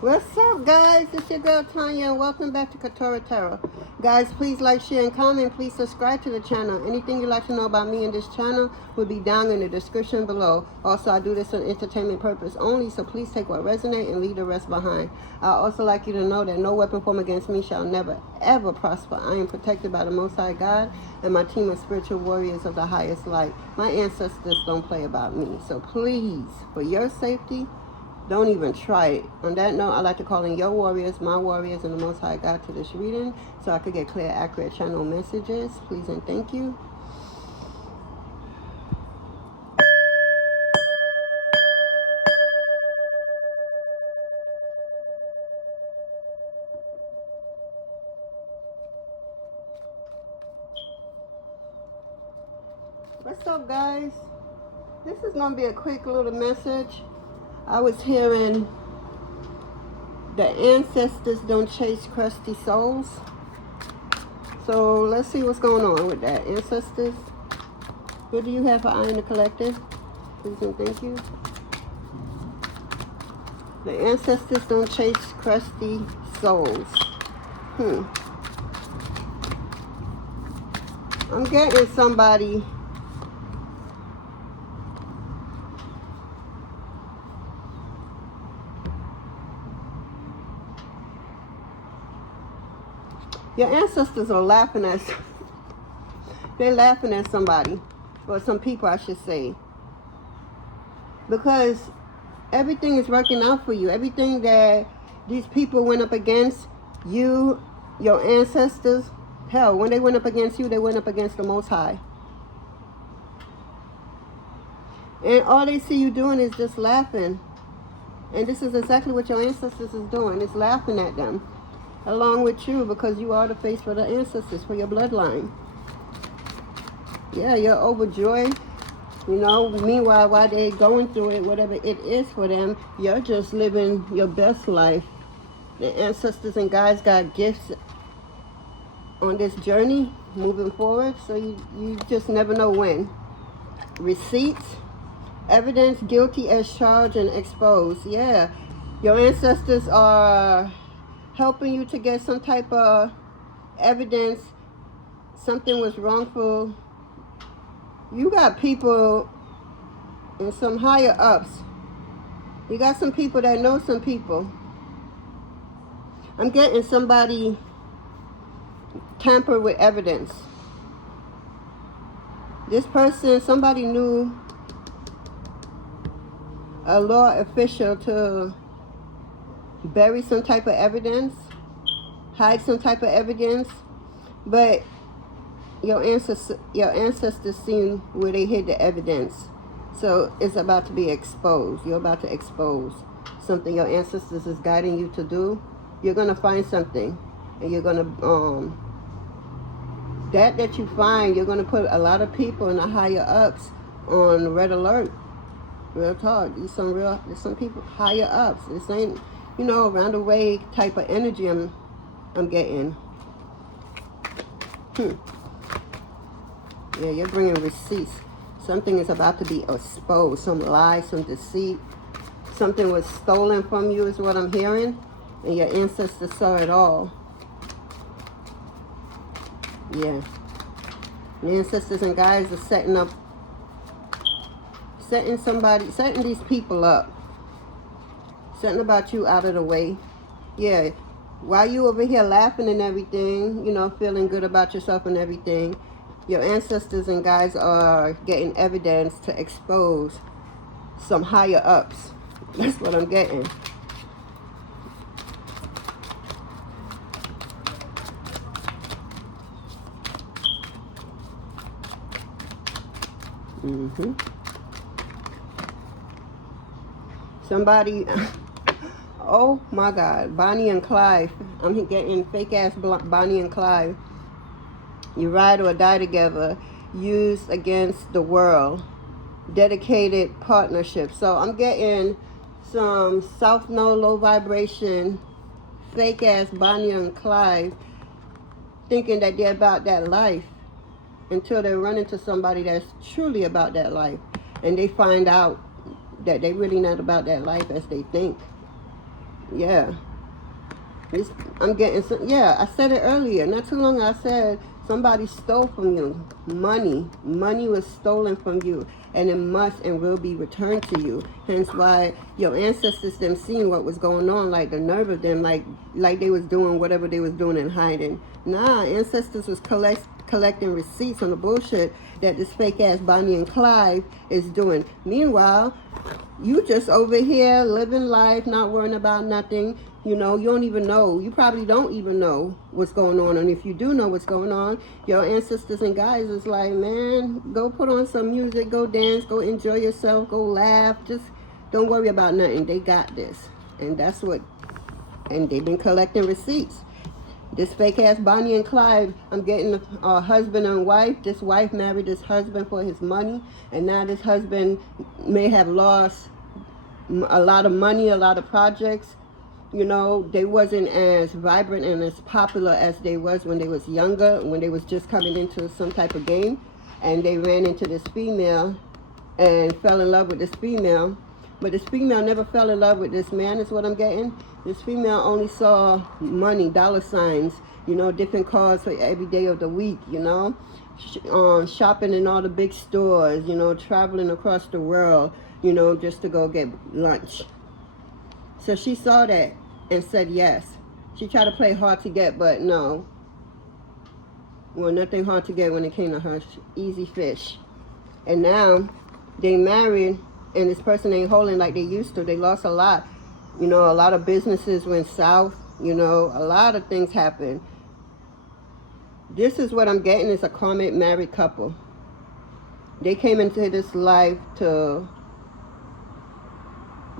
What's up, guys? It's your girl Tanya, and welcome back to Quetrah Tarot. Guys, please like, share, and comment. Please subscribe to the channel. Anything you'd like to know about me and this channel will be down in the description below. Also, I do this for entertainment purpose only, so please take what resonates and leave the rest behind. I also like you to know that no weapon formed against me shall never, ever prosper. I am protected by the Most High God and my team of spiritual warriors of the highest light. My ancestors don't play about me, so please, for your safety, don't even try it. On that note, I like to call in your warriors, my warriors, and the Most High God to this reading so I could get clear, accurate channel messages. Please and thank you. What's up, guys? This is going to be a quick little message. I was hearing the ancestors don't chase crusty souls. So let's see what's going on with that. Ancestors, what do you have for I in the collective? Please and thank you. The ancestors don't chase crusty souls. I'm getting somebody your ancestors are laughing at they're laughing at somebody, or some people I should say, because everything is working out for you. Everything that these people went up against you, your ancestors, hell, when they went up against you, they went up against the Most High. And all they see you doing is just laughing. And this is exactly what your ancestors is doing. It's laughing at them along with you, because you are the face for the ancestors, for your bloodline. Yeah, you're overjoyed. You know, meanwhile, while they're going through it, whatever it is for them, you're just living your best life. The ancestors and guides got gifts on this journey moving forward, so you just never know when. Receipts, evidence, guilty as charged and exposed. Yeah, your ancestors are helping you to get some type of evidence. Something was wrongful. You got people and some higher ups. You got some people that know some people. I'm getting somebody tampered with evidence. This person, somebody knew a law official to bury some type of evidence, hide some type of evidence, but your ancestors seen where they hid the evidence. So it's about to be exposed. You're about to expose something your ancestors is guiding you to do. You're going to find something, and you're going to that you find, you're going to put a lot of people and the higher ups on red alert. Real talk. There's some people higher ups. This ain't, you know, around the way type of energy I'm getting. Yeah, you're bringing receipts. Something is about to be exposed. Some lie, some deceit. Something was stolen from you is what I'm hearing. And your ancestors saw it all. Yeah. The ancestors and guides are setting these people up. Something about you out of the way. Yeah. While you over here laughing and everything, you know, feeling good about yourself and everything, your ancestors and guides are getting evidence to expose some higher ups. That's what I'm getting. Somebody, oh my God, Bonnie and Clyde. I'm getting fake ass Bonnie and Clyde. You ride or die together, used against the world, dedicated partnership. So I'm getting some South Node, low vibration, fake ass Bonnie and Clyde, thinking that they're about that life, until they run into somebody that's truly about that life, and they find out that they really not about that life as they think. Yeah. I'm getting some, yeah, I said it earlier. Not too long ago, I said somebody stole from you. Money was stolen from you. And it must and will be returned to you. Hence why your ancestors, them seeing what was going on, like the nerve of them, like they was doing whatever they was doing and hiding. Nah, ancestors was collecting receipts on the bullshit that this fake ass Bonnie and Clyde is doing. Meanwhile, you just over here living life, not worrying about nothing. You know, you don't even know. You probably don't even know what's going on. And if you do know what's going on, your ancestors and guys is like, man, go put on some music, go dance, go enjoy yourself, go laugh. Just don't worry about nothing. They got this. And that's what, and they've been collecting receipts. This fake ass Bonnie and Clyde, I'm getting a husband and wife. This wife married this husband for his money. And now this husband may have lost a lot of money, a lot of projects. You know, they wasn't as vibrant and as popular as they was when they was younger, when they was just coming into some type of game. And they ran into this female and fell in love with this female. But this female never fell in love with this man, is what I'm getting. This female only saw money, dollar signs, you know, different cars for every day of the week, you know. Shopping in all the big stores, you know, traveling across the world, you know, just to go get lunch. So she saw that and said yes. She tried to play hard to get, but no. Well, nothing hard to get when it came to her. Easy fish. And now they married, and this person ain't holding like they used to. They lost a lot. You know, a lot of businesses went south. You know, a lot of things happened. This is what I'm getting, is a karmic married couple. They came into this life to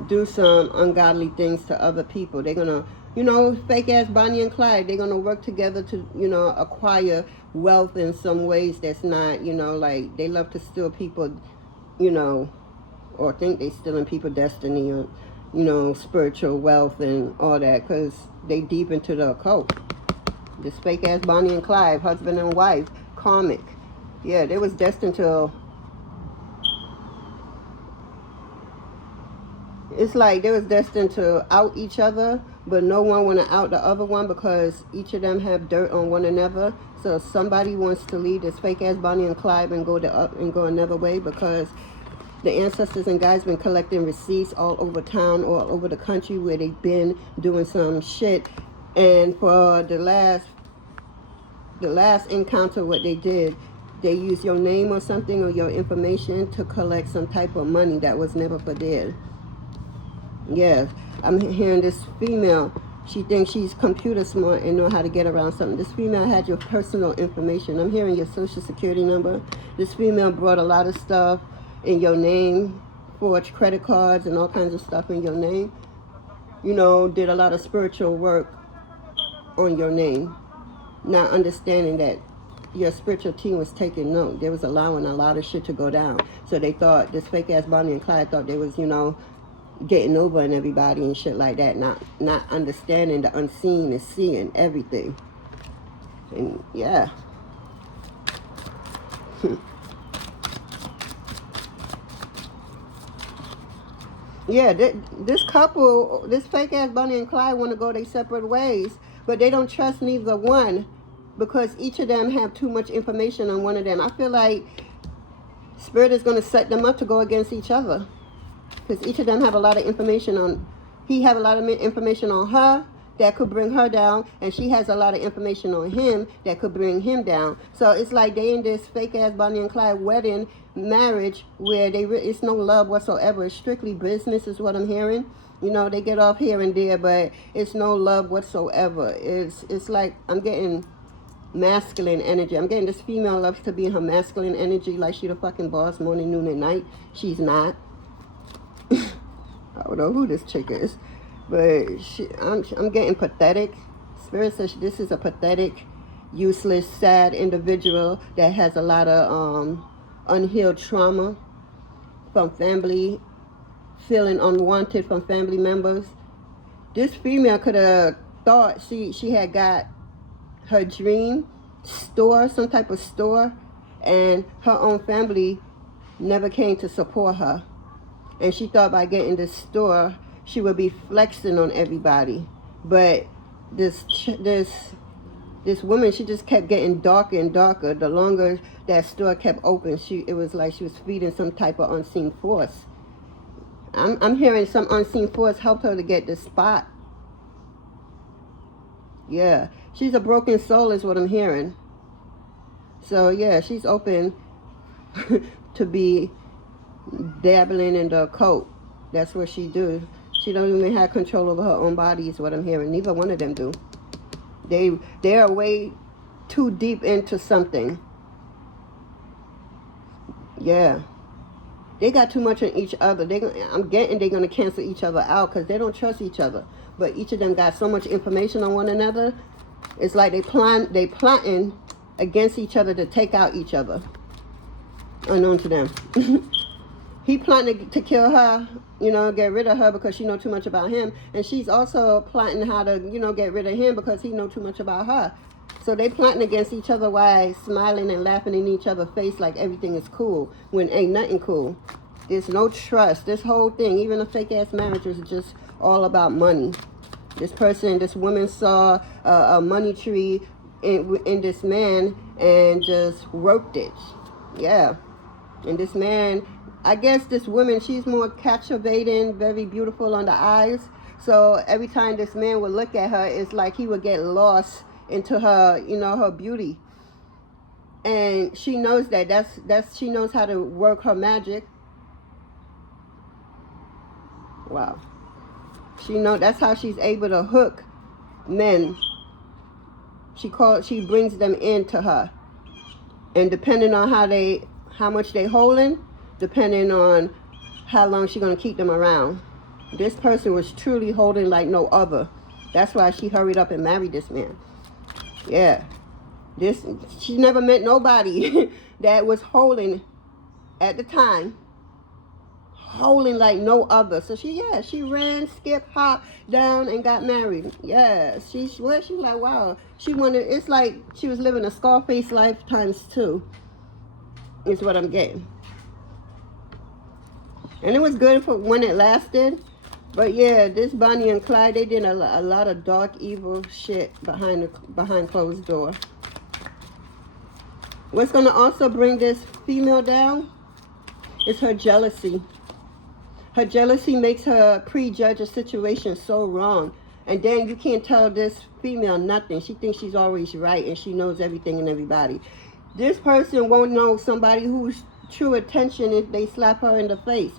do some ungodly things to other people. They're gonna, you know, fake ass Bonnie and Clyde, they're gonna work together to, you know, acquire wealth in some ways that's not, you know, like they love to steal people, you know, or think they stealing people destiny, or, you know, spiritual wealth and all that, because they deep into the occult. This fake ass Bonnie and Clyde, husband and wife, karmic. Yeah, they was destined to, it's like they was destined to out each other, but no one want to out the other one because each of them have dirt on one another. So somebody wants to leave this fake ass Bonnie and Clyde and go another way, because the ancestors and guys been collecting receipts all over town, all over the country, where they've been doing some shit. And for the last encounter, what they did, they used your name or something, or your information, to collect some type of money that was never for theirs. Yes, I'm hearing this female, she thinks she's computer smart and know how to get around something. This female had your personal information. I'm hearing your social security number. This female brought a lot of stuff in your name, forged credit cards and all kinds of stuff in your name. You know, did a lot of spiritual work on your name, not understanding that your spiritual team was taking note. They was allowing a lot of shit to go down. So they thought, this fake ass Bonnie and Clyde thought they was, you know, getting over on everybody and shit like that, not understanding the unseen and seeing everything. And yeah. Yeah, this couple, this fake ass Bonnie and Clyde, want to go their separate ways, but they don't trust neither one, because each of them have too much information on one of them. I feel like Spirit is going to set them up to go against each other. Because each of them have a lot of information on, he have a lot of information on her that could bring her down, and she has a lot of information on him that could bring him down. So it's like they in this fake ass Bonnie and Clyde wedding marriage where it's no love whatsoever. It's strictly business, is what I'm hearing. You know, they get off here and there, but it's no love whatsoever. It's like I'm getting masculine energy. I'm getting this female loves to be in her masculine energy, like she the fucking boss morning, noon, and night. She's not. I don't know who this chick is, but I'm getting pathetic. Spirit says this is a pathetic, useless, sad individual that has a lot of unhealed trauma from family, feeling unwanted from family members. This female could have thought she had got her dream store, some type of store, and her own family never came to support her. And she thought by getting this store, she would be flexing on everybody. But this woman, she just kept getting darker and darker. The longer that store kept open, it was like she was feeding some type of unseen force. I'm hearing some unseen force helped her to get this spot. Yeah, she's a broken soul is what I'm hearing. So yeah, she's open to be dabbling in the occult. That's what she do. She don't even have control over her own body is what I'm hearing. Neither one of them do. They are way too deep into something. Yeah. They got too much on each other. I'm getting they're going to cancel each other out because they don't trust each other. But each of them got so much information on one another. It's like they plotting against each other to take out each other. Unknown to them. He plotting to kill her, you know, get rid of her because she know too much about him. And she's also plotting how to, you know, get rid of him because he know too much about her. So they plotting against each other while smiling and laughing in each other's face like everything is cool when ain't nothing cool. There's no trust. This whole thing, even a fake-ass marriage, is just all about money. This woman saw a money tree in this man and just worked it. Yeah. And this man, I guess this woman, she's more captivating, very beautiful on the eyes. So every time this man would look at her, it's like he would get lost into her, you know, her beauty. And she knows that. She knows how to work her magic. Wow. That's how she's able to hook men. She brings them into her. And depending on how much they holding, depending on how long she's going to keep them around. This person was truly holding like no other. That's why she hurried up and married this man. Yeah. She never met nobody that was holding at the time. Holding like no other. So she ran, skipped, hopped down and got married. Yeah. She's like, wow. It's like she was living a Scarface life times 2. Is what I'm getting. And it was good for when it lasted. But yeah, this Bonnie and Clyde, they did a lot of dark, evil shit behind closed door. What's going to also bring this female down is her jealousy. Her jealousy makes her prejudge a situation so wrong. And then you can't tell this female nothing. She thinks she's always right and she knows everything and everybody. This person won't know somebody who's true attention if they slap her in the face.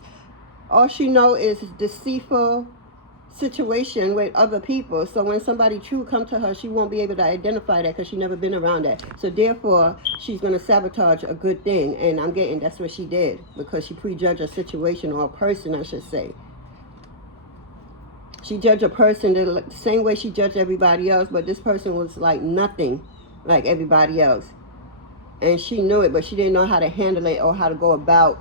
All she know is deceitful situation with other people. So when somebody true come to her, she won't be able to identify that because she never been around that. So therefore, she's going to sabotage a good thing. And I'm getting that's what she did because she prejudged a situation or a person, I should say. She judged a person the same way she judged everybody else, but this person was like nothing like everybody else. And she knew it, but she didn't know how to handle it or how to go about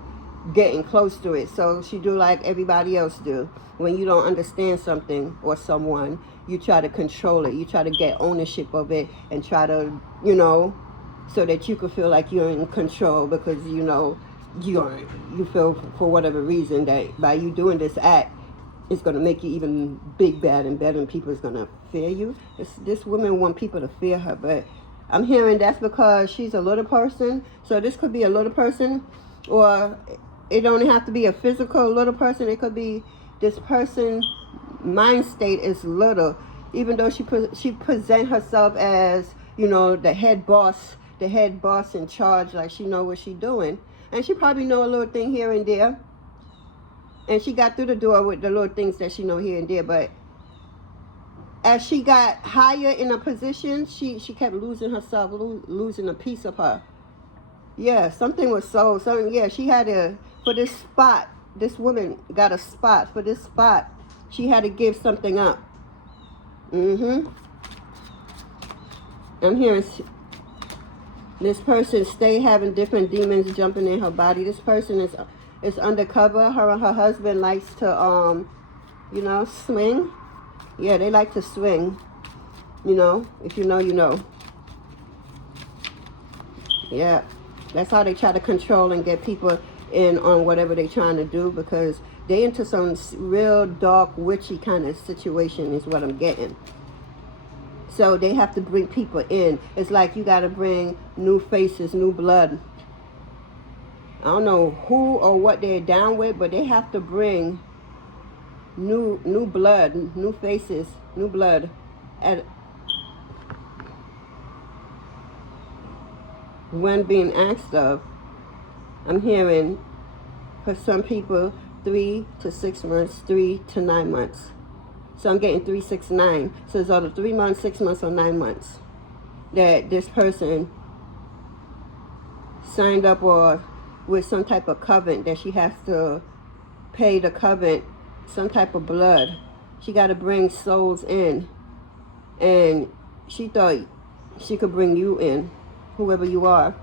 getting close to it. So she do like everybody else do. When you don't understand something or someone, you try to control it. You try to get ownership of it and try to, you know, so that you could feel like you're in control because, you know, you feel for whatever reason that by you doing this act, it's going to make you even big, bad, and better, and people is going to fear you. This woman want people to fear her, but I'm hearing that's because she's a little person. So this could be a little person, or it don't have to be a physical little person. It could be this person's mind state is little, even though she present herself as, you know, the head boss in charge, like she know what she doing, and she probably know a little thing here and there. And she got through the door with the little things that she know here and there. But as she got higher in a position, she kept losing herself, losing a piece of her. Yeah, something was sold. Yeah, she had for this spot, this woman got a spot. For this spot, she had to give something up. I'm hearing this person stay having different demons jumping in her body. This person is undercover. Her and her husband likes to, you know, swing. Yeah, they like to swing. You know, if you know, you know. Yeah, that's how they try to control and get people in on whatever they're trying to do, because they into some real dark, witchy kind of situation is what I'm getting. So they have to bring people in. It's like you got to bring new faces, new blood. I don't know who or what they're down with, but they have to bring new blood, new faces, new blood. When being asked of, I'm hearing for some people 3 to 6 months, 3 to 9 months. So I'm getting 3, 6, 9. So it's either 3 months, 6 months, or 9 months that this person signed up or with some type of covenant that she has to pay the covenant, some type of blood. She got to bring souls in. And she thought she could bring you in, whoever you are.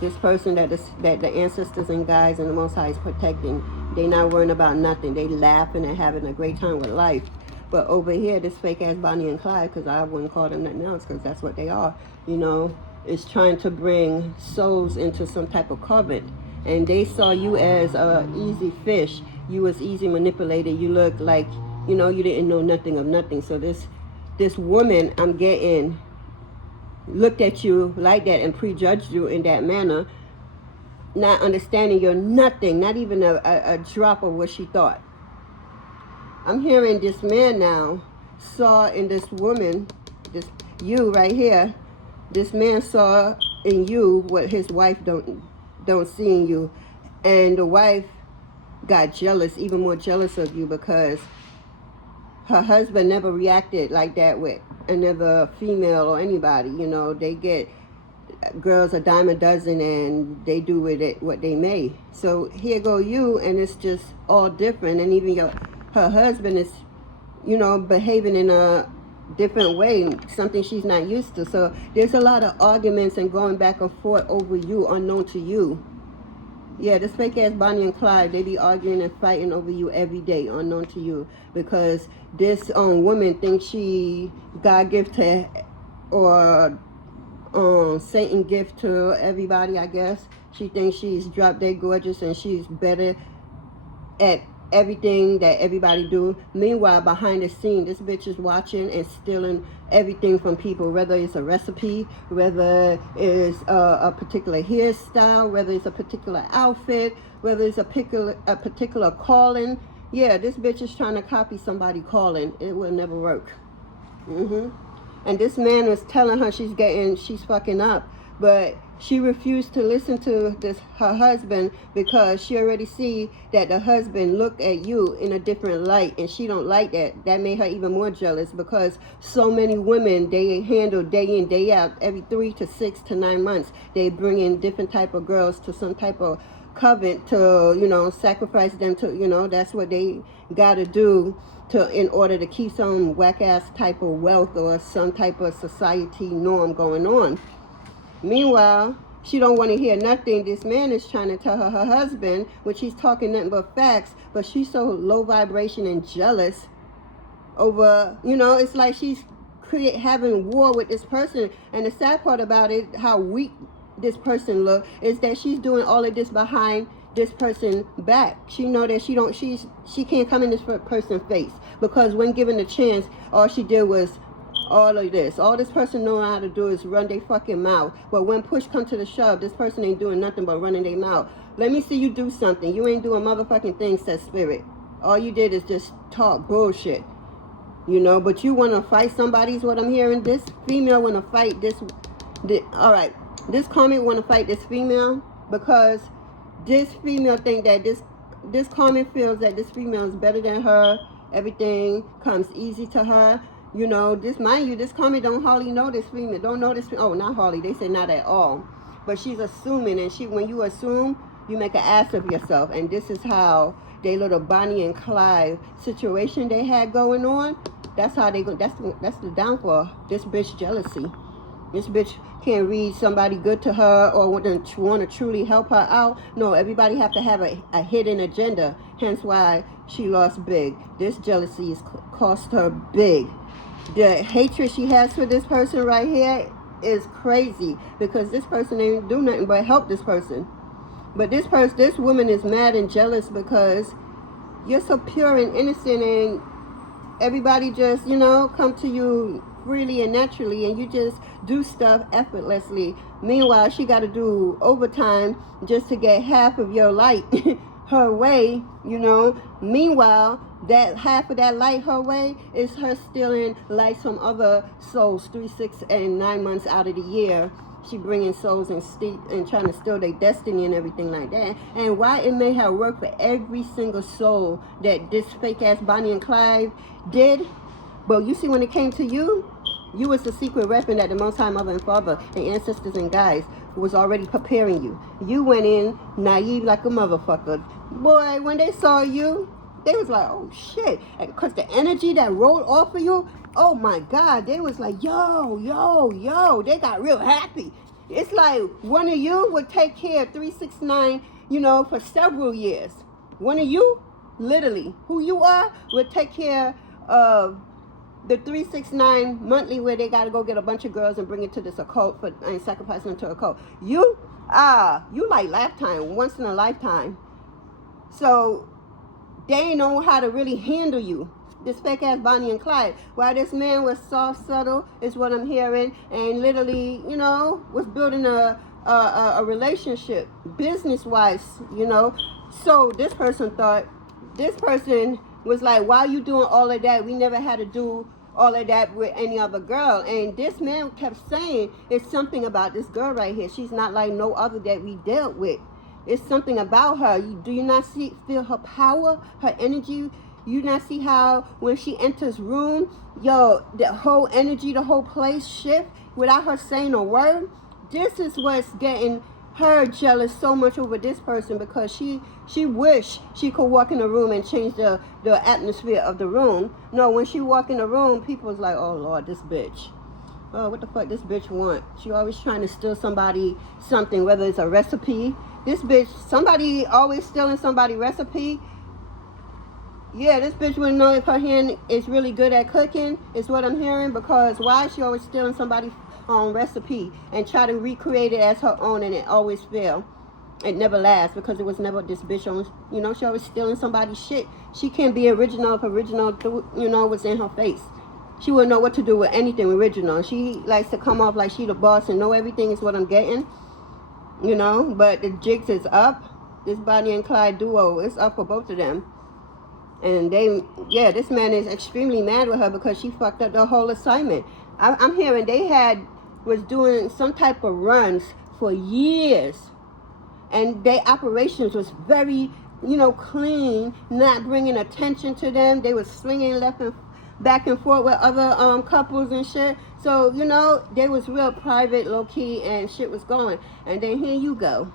This person that the ancestors and guides and the Most High is protecting. They not worrying about nothing. They laughing and having a great time with life. But over here, this fake ass Bonnie and Clyde, because I wouldn't call them nothing else, because that's what they are, you know, is trying to bring souls into some type of covenant. And they saw you as a easy fish. You was easy manipulated. You looked like, you know, you didn't know nothing of nothing. So this woman I'm getting looked at you like that and prejudged you in that manner, not understanding you're nothing, not even a drop of what she thought. I'm hearing this man now saw in this woman, this you right here, this man saw in you what his wife don't see in you. And the wife got jealous, even more jealous of you, because her husband never reacted like that with another female or anybody. You know, they get girls a dime a dozen and they do with it what they may. So here go you, and it's just all different. And even her husband is, you know, behaving in a different way, something she's not used to. So there's a lot of arguments and going back and forth over you, unknown to you. Yeah, this fake ass Bonnie and Clyde, they be arguing and fighting over you every day, unknown to you, because this woman thinks she God gift to, or Satan gift to everybody, I guess. She thinks she's drop dead gorgeous and she's better at everything that everybody do. Meanwhile, behind the scene, this bitch is watching and stealing everything from people, whether it's a recipe, whether it's a particular hairstyle, whether it's a particular outfit, whether it's a particular calling. Yeah, this bitch is trying to copy somebody calling. It will never work. And this man was telling her she's fucking up, but she refused to listen to her husband, because she already see that the husband look at you in a different light, and she don't like that. That made her even more jealous, because so many women, they handle day in, day out, every 3 to 6 to 9 months, they bring in different type of girls to some type of covenant to, you know, sacrifice them to, you know, that's what they got to do in order to keep some whack ass type of wealth or some type of society norm going on. Meanwhile, she don't want to hear nothing. This man is trying to tell her husband, which he's talking nothing but facts, but she's so low vibration and jealous over, you know, it's like she's having war with this person. And the sad part about it, how weak this person look, is that she's doing all of this behind this person back. She know that she can't come in this person's face, because when given the chance, all she did was all of this. All this person know how to do is run their fucking mouth. But when push come to the shove, this person ain't doing nothing but running their mouth. Let me see you do something. You ain't doing motherfucking things, says spirit. All you did is just talk bullshit. You know, but you want to fight somebody is what I'm hearing. This female want to fight this alright. This comment want to fight this female, because this female think that this comment feels that this female is better than her. Everything comes easy to her. You know, this, mind you, this comment don't hardly know this female. Don't know this. Oh, not hardly. They say not at all. But she's assuming, and when you assume, you make an ass of yourself. And this is how they little Bonnie and Clyde situation they had going on. That's how they go. That's the downfall. This bitch jealousy. This bitch can't read somebody good to her or want to truly help her out. No, everybody have to have a hidden agenda. Hence why she lost big. This jealousy has cost her big. The hatred she has for this person right here is crazy, because this person ain't do nothing but help this person. But this woman is mad and jealous because you're so pure and innocent, and everybody just, come to you freely and naturally, and you just do stuff effortlessly. Meanwhile, she got to do overtime just to get half of your light her way, Meanwhile, that half of that light her way is her stealing lights from other souls 3, 6, and 9 months out of the year. She bringing souls and trying to steal their destiny and everything like that. And why it may have worked for every single soul that this fake ass Bonnie and Clyde did, but you see, when it came to you, you was the secret weapon that the Most High Mother and Father and ancestors and guides was already preparing you. You went in naive like a motherfucker. Boy, when they saw you, they was like, oh shit. And because the energy that rolled off of you, oh my God, they was like, yo. They got real happy. It's like one of you would take care of 369, for several years. One of you, literally, who you are, would take care of the 369 monthly, where they got to go get a bunch of girls and bring it to this occult and sacrifice them to a cult. You like lifetime, once in a lifetime. So they ain't know how to really handle you. This fake ass Bonnie and Clyde. While this man was soft, subtle, is what I'm hearing, and literally, was building a relationship, business wise, So this person was like, why you doing all of that? We never had to do all of that with any other girl. And this man kept saying, it's something about this girl right here. She's not like no other that we dealt with. It's something about her. Do you not feel her power, her energy? You not see how when she enters room, the whole energy, the whole place shift without her saying a word? This is what's getting her jealous so much over this person, because she wish she could walk in the room and change the atmosphere of the room. No, when she walk in the room, people is like, oh Lord, this bitch. Oh, what the fuck this bitch want? She always trying to steal somebody something, whether it's a recipe. This bitch, somebody always stealing somebody's recipe. Yeah, this bitch wouldn't know if her hand is really good at cooking, is what I'm hearing, because why is she always stealing somebody's recipe and try to recreate it as her own, and it always fail. It never lasts, because it was never this bitch on, she always stealing somebody's shit. She can't be original if original, was in her face. She wouldn't know what to do with anything original. She likes to come off like she the boss and know everything, is what I'm getting. But the jigs is up. This Bonnie and Clyde duo is up for both of them. And this man is extremely mad with her because she fucked up the whole assignment. I'm hearing they was doing some type of runs for years. And their operations was very, clean, not bringing attention to them. They was swinging back and forth with other couples and shit. So, they was real private, low-key, and shit was going. And then here you go.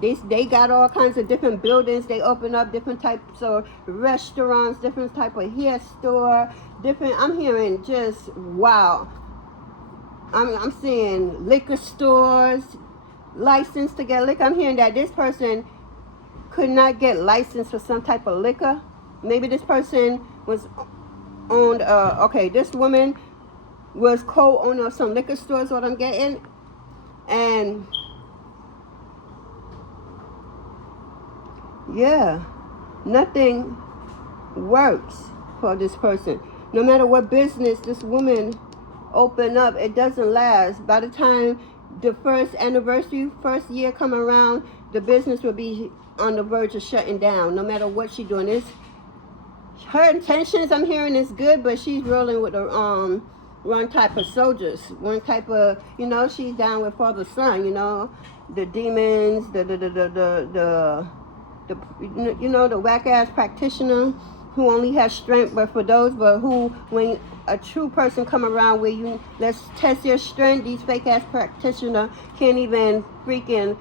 They got all kinds of different buildings. They open up different types of restaurants, different type of hair store, I'm hearing just, wow. I'm seeing liquor stores, license to get liquor. I'm hearing that this person could not get licensed for some type of liquor. Maybe this person was owned, this woman was co-owner of some liquor stores, what I'm getting. And yeah, nothing works for this person. No matter what business this woman open up, it doesn't last. By the time the first year come around, the business will be on the verge of shutting down. No matter what she's doing, her intentions, I'm hearing, is good, but she's rolling with the wrong type of soldiers. One type of, she's down with Father Sun. The demons, the whack ass practitioner who only has strength, but who, when a true person come around where let's test your strength, these fake ass practitioner can't even freaking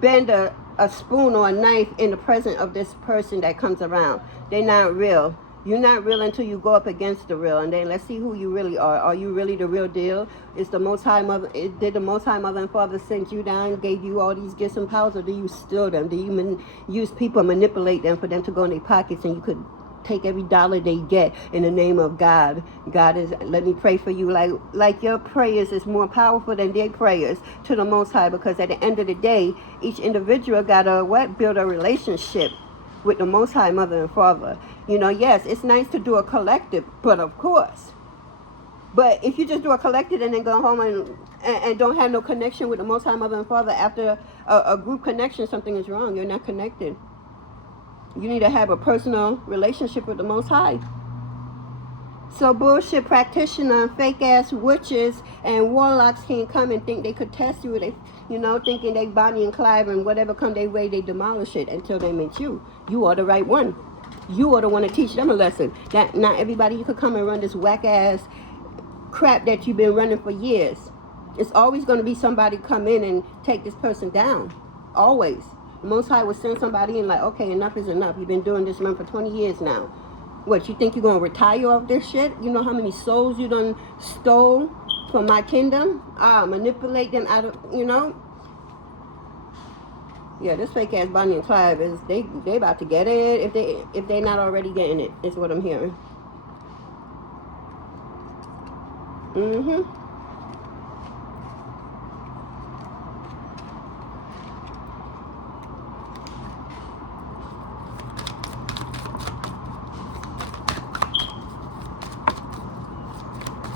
bend a spoon or a knife in the presence of this person that comes around. They're not real. You're not real until you go up against the real, and then let's see who you really are. Are you really the real deal? Is the Most High Mother? Did the Most High Mother and Father send you down, gave you all these gifts and powers, or do you steal them? Do you use people, manipulate them for them to go in their pockets, and you could take every dollar they get in the name of God. God is, let me pray for you. Like your prayers is more powerful than their prayers to the Most High, because at the end of the day, each individual got to build a relationship with the Most High, Mother and Father. You know, yes, it's nice to do a collective, but of course. But if you just do a collective and then go home and don't have no connection with the Most High, Mother and Father, after a group connection, something is wrong. You're not connected. You need to have a personal relationship with the Most High. So bullshit practitioner, fake ass witches and warlocks can't come and think they could test you. They, you know, thinking they Bonnie and Clyde, and whatever come their way, they demolish it until they meet you. You are the right one. You are the one to teach them a lesson. That not everybody you could come and run this whack ass crap that you've been running for years. It's always going to be somebody come in and take this person down. Always. The Most High will send somebody in like, okay, enough is enough. You've been doing this run for 20 years now. What, you think you're going to retire off this shit? You know how many souls you done stole from my kingdom? Manipulate them out of, you know? Yeah, this fake ass Bonnie and Clyde is, they about to get it if they not already getting it, is what I'm hearing.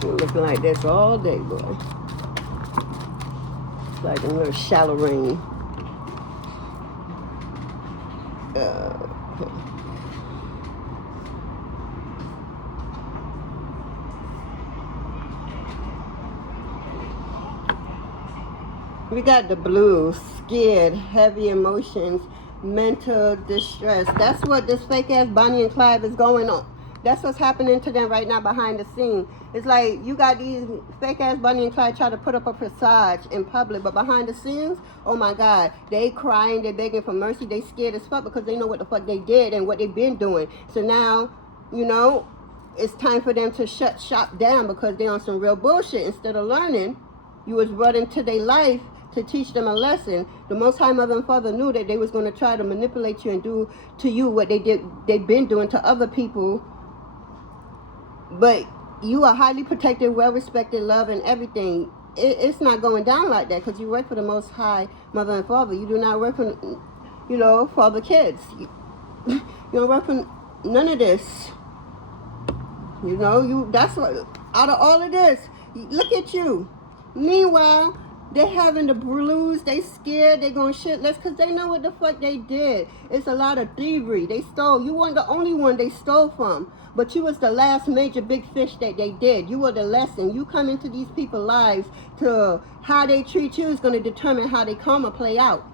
You're looking like this all day, boy. It's like a little shallow rain. We got the blues, scared, heavy emotions, mental distress. That's what this fake ass Bonnie and Clyde is going on. That's what's happening to them right now behind the scene. It's like you got these fake ass Bonnie and Clyde try to put up a facade in public, but behind the scenes, oh my God, they crying, they begging for mercy, they scared as fuck because they know what the fuck they did and what they've been doing. So now, you know, it's time for them to shut shop down because they're on some real bullshit. Instead of learning, you was brought into their life to teach them a lesson. The Most High, Mother and Father knew that they was going to try to manipulate you and do to you what they've been doing to other people. But you are highly protected, well-respected, loved, and everything. It's not going down like that because you work for the Most High, Mother and Father. You do not work for, you know, for the kids. You don't work for none of this. You know, that's what, out of all of this, look at you. Meanwhile, they're having the blues, they scared, they going shitless because they know what the fuck they did. It's a lot of thievery. They stole. You weren't the only one they stole from, but you was the last major big fish that they did. You were the lesson. You come into these people's lives to how they treat you is going to determine how they karma play out.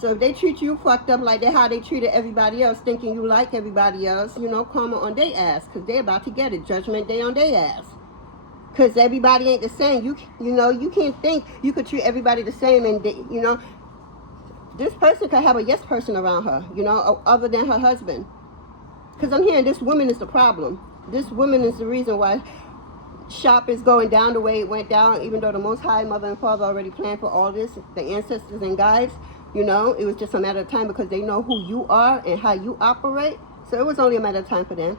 So if they treat you fucked up like that, how they treated everybody else, thinking you like everybody else, you know, karma on their ass because they're about to get it. Judgment day on their ass. Because everybody ain't the same. You know, you can't think you could treat everybody the same. And, you know, this person could have a yes person around her, you know, other than her husband. Because I'm hearing this woman is the problem. This woman is the reason why shop is going down the way it went down, even though the Most High, Mother and Father already planned for all this, the ancestors and guides, you know, it was just a matter of time because they know who you are and how you operate. So it was only a matter of time for them.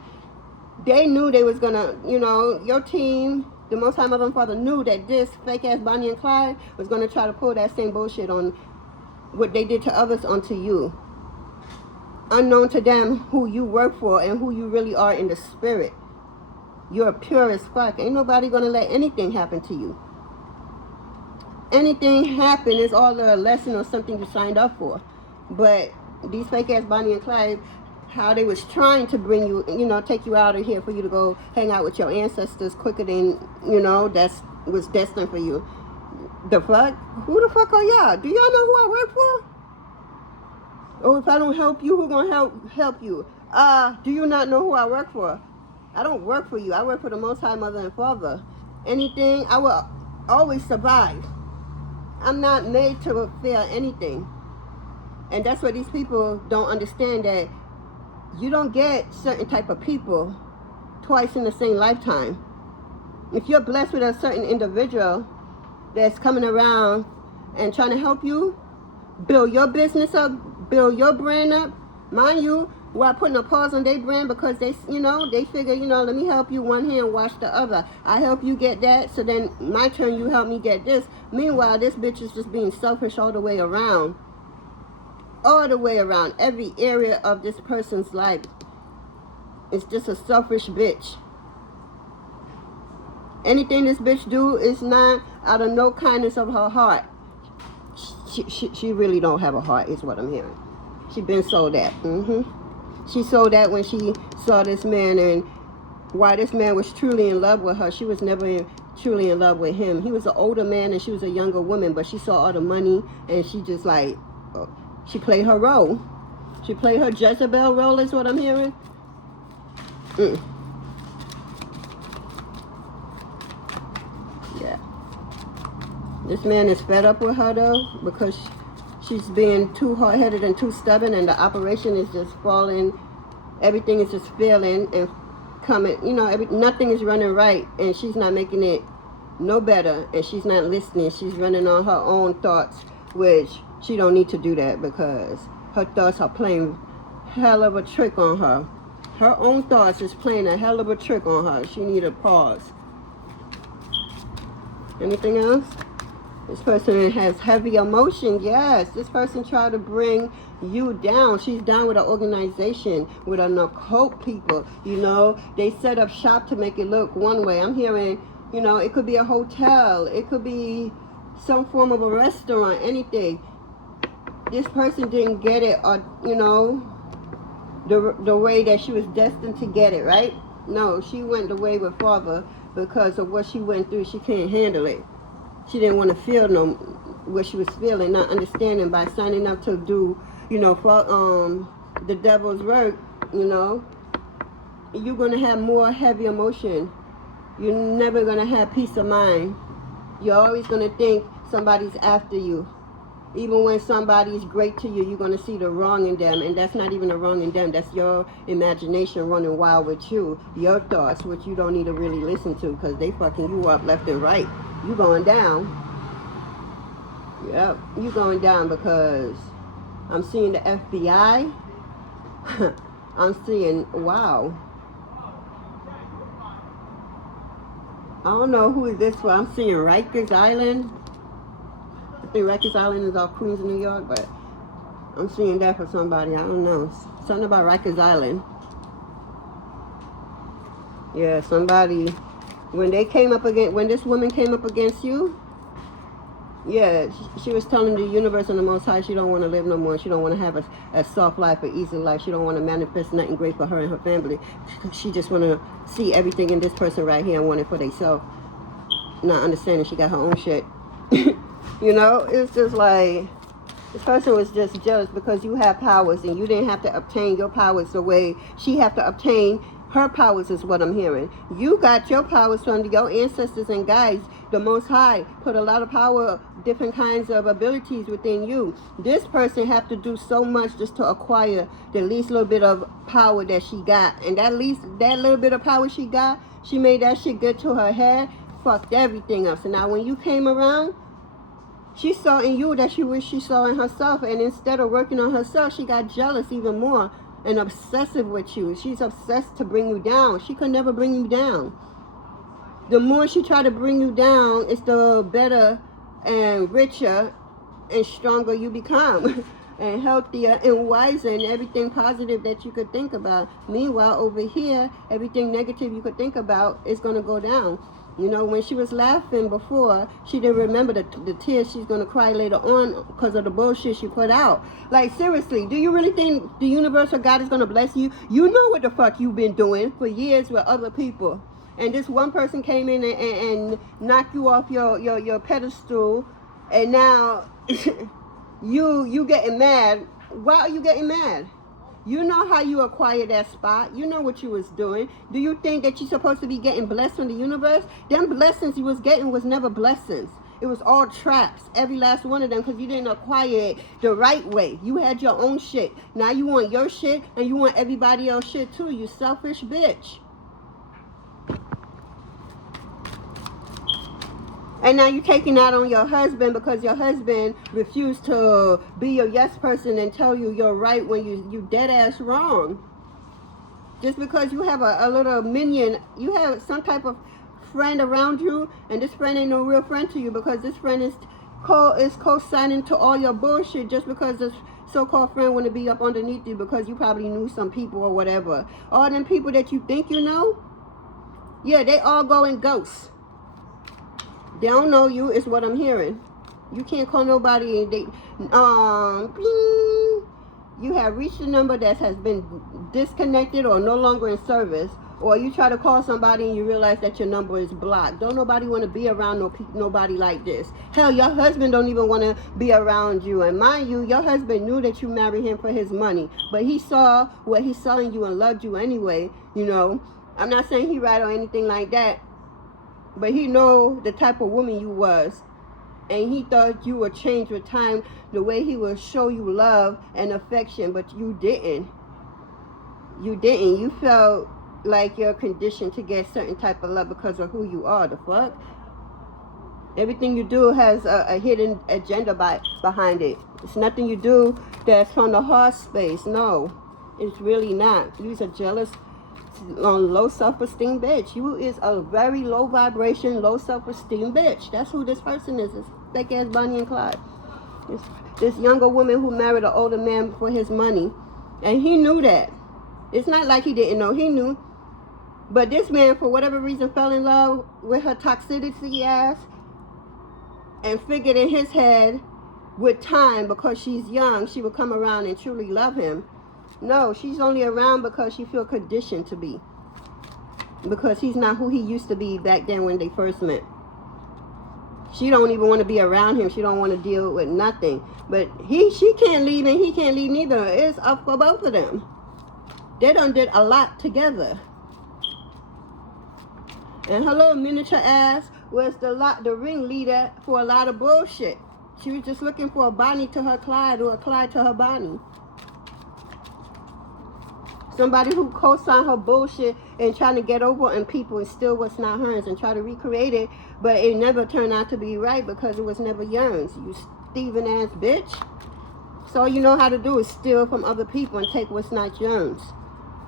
They knew they was going to, you know, your team, the Most High, Mother and Father knew that this fake-ass Bonnie and Clyde was going to try to pull that same bullshit on what they did to others onto you. Unknown to them who you work for and who you really are in the spirit. You're pure as fuck. Ain't nobody going to let anything happen to you. Anything happen is all a lesson or something you signed up for. But these fake-ass Bonnie and Clyde, how they was trying to bring you, you know, take you out of here for you to go hang out with your ancestors quicker than, you know, that's was destined for you. The fuck? Who the fuck are y'all? Do y'all know who I work for? Or if I don't help you, who gonna help you? Do you not know who I work for? I don't work for you. I work for the Most High, Mother and Father. Anything, I will always survive. I'm not made to fear anything. And that's what these people don't understand, that you don't get certain type of people twice in the same lifetime. If you're blessed with a certain individual that's coming around and trying to help you build your business up, build your brand up, mind you, while putting a pause on their brand because they, you know, they figure, you know, let me help you one hand wash the other. I help you get that, so then my turn, you help me get this. Meanwhile, this bitch is just being selfish all the way around. All the way around. Every area of this person's life. It's just a selfish bitch. Anything this bitch do is not out of no kindness of her heart. She really don't have a heart, is what I'm hearing. She been sold that. She sold that when she saw this man, and while this man was truly in love with her, she was never truly in love with him. He was an older man and she was a younger woman, but she saw all the money and she just like, she played her role. She played her Jezebel role, is what I'm hearing. Yeah. This man is fed up with her though, because she's being too hard-headed and too stubborn, and the operation is just falling. Everything is just failing and coming, you know, nothing is running right, and she's not making it no better, and she's not listening. She's running on her own thoughts, which she don't need to do that, because her thoughts are playing hell of a trick on her. Her own thoughts is playing a hell of a trick on her. She need a pause. Anything else? This person has heavy emotion. Yes, this person tried to bring you down. She's down with an organization, with an occult people. You know, they set up shop to make it look one way. I'm hearing, you know, it could be a hotel. It could be some form of a restaurant, anything. This person didn't get it, or, you know, the way that she was destined to get it, right? No, she went the way with father because of what she went through. She can't handle it. She didn't want to feel what she was feeling, not understanding by signing up to do, you know, for the devil's work, you know. You're going to have more heavy emotion. You're never going to have peace of mind. You're always going to think somebody's after you. Even when somebody's great to you, you're going to see the wrong in them. And that's not even the wrong in them. That's your imagination running wild with you. Your thoughts, which you don't need to really listen to, because they fucking you up left and right. You going down. Yep, you going down, because I'm seeing the FBI. I'm seeing, wow. I don't know who is this for. I'm seeing Rikers Island. I think Rikers Island is off Queens, New York, but I'm seeing that for somebody. I don't know. Something about Rikers Island. Yeah, somebody, when this woman came up against you, yeah, she was telling the universe and the Most High she don't want to live no more. She don't want to have a soft life, an easy life. She don't want to manifest nothing great for her and her family. She just want to see everything in this person right here and want it for themselves. Not understanding she got her own shit. You know, it's just like, this person was just jealous because you have powers and you didn't have to obtain your powers the way she have to obtain her powers, is what I'm hearing. You got your powers from your ancestors and guides. The Most High put a lot of power, different kinds of abilities within you. This person have to do so much just to acquire the least little bit of power that she got. And that little bit of power she got, she made that shit get to her head, fucked everything up. So now when you came around, she saw in you that she wished she saw in herself. And instead of working on herself, she got jealous even more and obsessive with you. She's obsessed to bring you down. She could never bring you down. The more she tried to bring you down, it's the better and richer and stronger you become. And healthier and wiser and everything positive that you could think about. Meanwhile, over here, everything negative you could think about is going to go down. You know, when she was laughing before, she didn't remember the tears she's going to cry later on because of the bullshit she put out. Like, seriously, do you really think the universe or God is going to bless you? You know what the fuck you've been doing for years with other people. And this one person came in and knocked you off your pedestal. And now you getting mad. Why are you getting mad? You know how you acquired that spot. You know what you was doing. Do you think that you're supposed to be getting blessed from the universe? Them blessings you was getting was never blessings. It was all traps. Every last one of them, because you didn't acquire it the right way. You had your own shit. Now you want your shit and you want everybody else shit too. You selfish bitch. And now you're taking out on your husband because your husband refused to be your yes person and tell you you're right when you dead ass wrong. Just because you have a little minion, you have some type of friend around you, and this friend ain't no real friend to you because this friend is co-signing to all your bullshit just because this so-called friend want to be up underneath you because you probably knew some people or whatever. All them people that you think you know, yeah, they all go in ghosts. They don't know you is what I'm hearing. You can't call nobody. You have reached a number that has been disconnected or no longer in service, or you try to call somebody and you realize that your number is blocked. Don't nobody want to be around nobody like this. Hell, your husband don't even want to be around you. And mind you, your husband knew that you married him for his money, but he saw what he saw in you and loved you anyway. You know, I'm not saying he right or anything like that, but he know the type of woman you was. And he thought you would change with time, the way he would show you love and affection, but you didn't. You didn't. You felt like you're conditioned to get certain type of love because of who you are. The fuck? Everything you do has a hidden agenda behind it. It's nothing you do that's from the heart space. No, it's really not. You're a jealous, low self-esteem bitch. You is a very low vibration, low self-esteem bitch. That's who this person is. It's fake ass Bonnie and Clyde. This younger woman who married an older man for his money, and he knew that. It's not like he didn't know. He knew. But this man, for whatever reason, fell in love with her toxicity ass and figured in his head, with time, because she's young, she would come around and truly love him. No, she's only around because she feels conditioned to be. Because he's not who he used to be back then when they first met. She don't even want to be around him. She don't want to deal with nothing. But she can't leave and he can't leave neither. It's up for both of them. They done did a lot together. And her little miniature ass was the ringleader for a lot of bullshit. She was just looking for a Bonnie to her Clyde or a Clyde to her Bonnie. Somebody who co-signed her bullshit and trying to get over on people and steal what's not hers and try to recreate it, but it never turned out to be right because it was never yours. You thieving ass bitch. So all you know how to do is steal from other people and take what's not yours.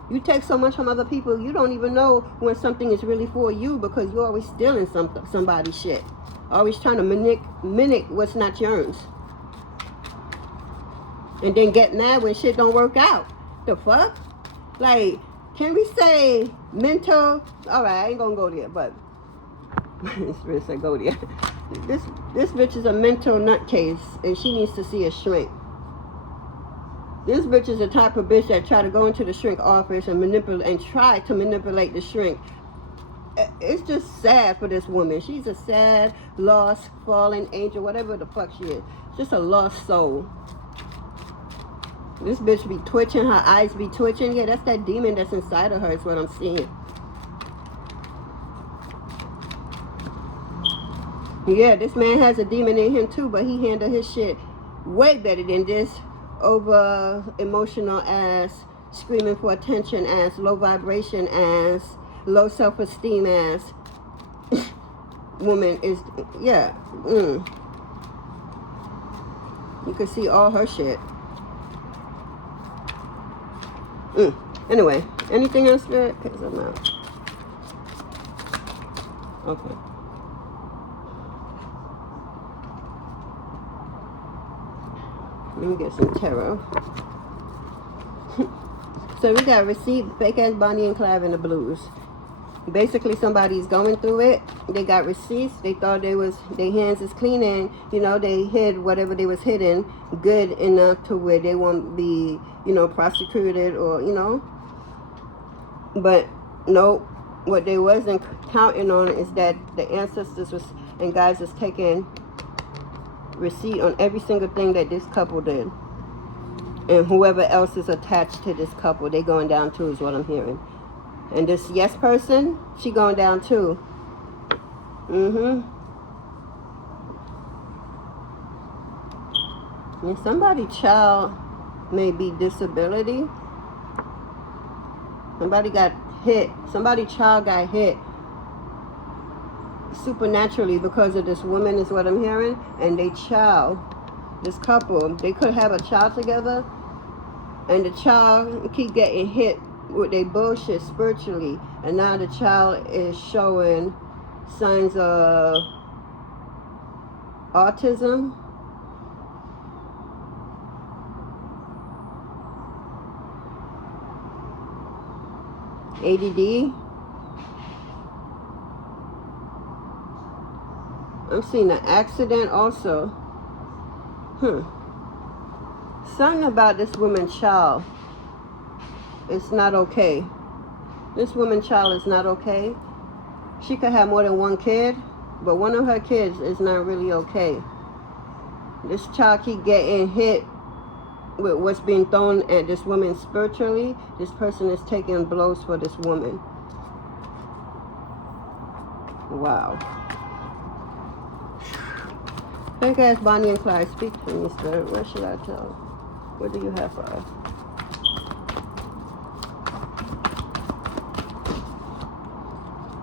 You take so much from other people, you don't even know when something is really for you because you're always stealing somebody's shit. Always trying to mimic what's not yours. And then get mad when shit don't work out. The fuck? Like, can we say mental? Alright, I ain't gonna go there, but this bitch said go there. This bitch is a mental nutcase and she needs to see a shrink. This bitch is the type of bitch that try to go into the shrink office and try to manipulate the shrink. It's just sad for this woman. She's a sad, lost, fallen angel, whatever the fuck she is. Just a lost soul. This bitch be twitching, her eyes be twitching. Yeah, that's that demon that's inside of her is what I'm seeing. Yeah, this man has a demon in him too, but he handled his shit way better than this over emotional ass, screaming for attention ass, low vibration ass, low self-esteem ass woman is, yeah. You can see all her shit. Anyway, anything else, Spirit? Because I'm out. Okay. Let me get some tarot. So we got receipt, fake ass Bonnie and Clyde in the blues. Basically, somebody's going through it. They got receipts. They thought their hands is clean, and you know they hid whatever they was hidden good enough to where they won't be, you know, prosecuted or you know. But no, what they wasn't counting on is that the ancestors and guys was taking receipt on every single thing that this couple did, and whoever else is attached to this couple, they going down too, is what I'm hearing. And this yes person, she going down too. And somebody child may be disability. Somebody got hit. Somebody child got hit. supernaturally because of this woman is what I'm hearing. And they child, this couple, they could have a child together. And the child keep getting hit with their bullshit spiritually. And now the child is showing signs of autism. ADD. I'm seeing an accident also. Something about this woman's child. It's not okay. This woman's child is not okay. She could have more than one kid, but one of her kids is not really okay. This child keep getting hit with what's being thrown at this woman spiritually. This person is taking blows for this woman. Wow. Fake ass Bonnie and Clyde, speak to me, Spirit. What should I tell? What do you have for us?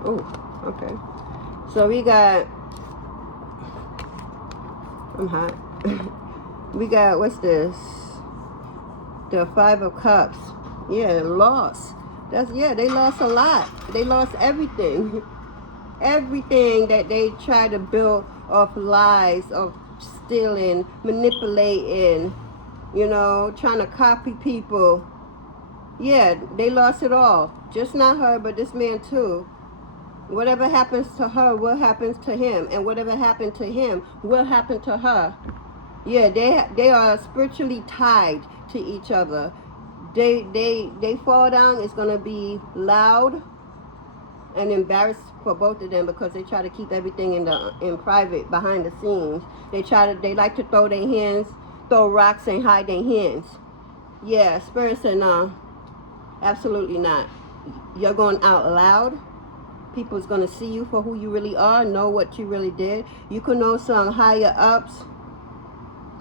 Oh, okay. So we got, I'm hot. We got, what's this? The 5 of Cups. Yeah, loss. That's, yeah, they lost a lot. They lost everything. Everything that they tried to build off lies, of stealing, manipulating, you know, trying to copy people. Yeah, they lost it all. Just not her, but this man too. Whatever happens to her will happen to him, and whatever happened to him will happen to her. Yeah, they are spiritually tied to each other. They fall down. It's gonna be loud and embarrassed for both of them because they try to keep everything in private, behind the scenes. They like to throw their hands, throw rocks and hide their hands. Yeah, Spirit said no, absolutely not. You're going out loud. People's gonna see you for who you really are, know what you really did. You could know some higher ups,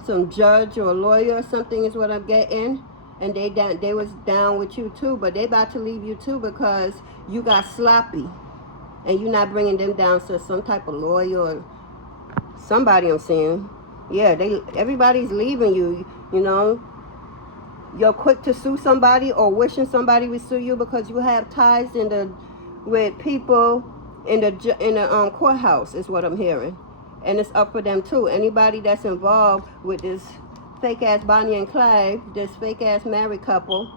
some judge or lawyer or something is what I'm getting. And they was down with you too, but they about to leave you too because you got sloppy. And you're not bringing them down to some type of lawyer or somebody, I'm saying. Yeah, everybody's leaving you, you know. You're quick to sue somebody or wishing somebody would sue you because you have ties with people in the courthouse is what I'm hearing. And it's up for them too. Anybody that's involved with this fake ass Bonnie and Clyde, this fake ass married couple,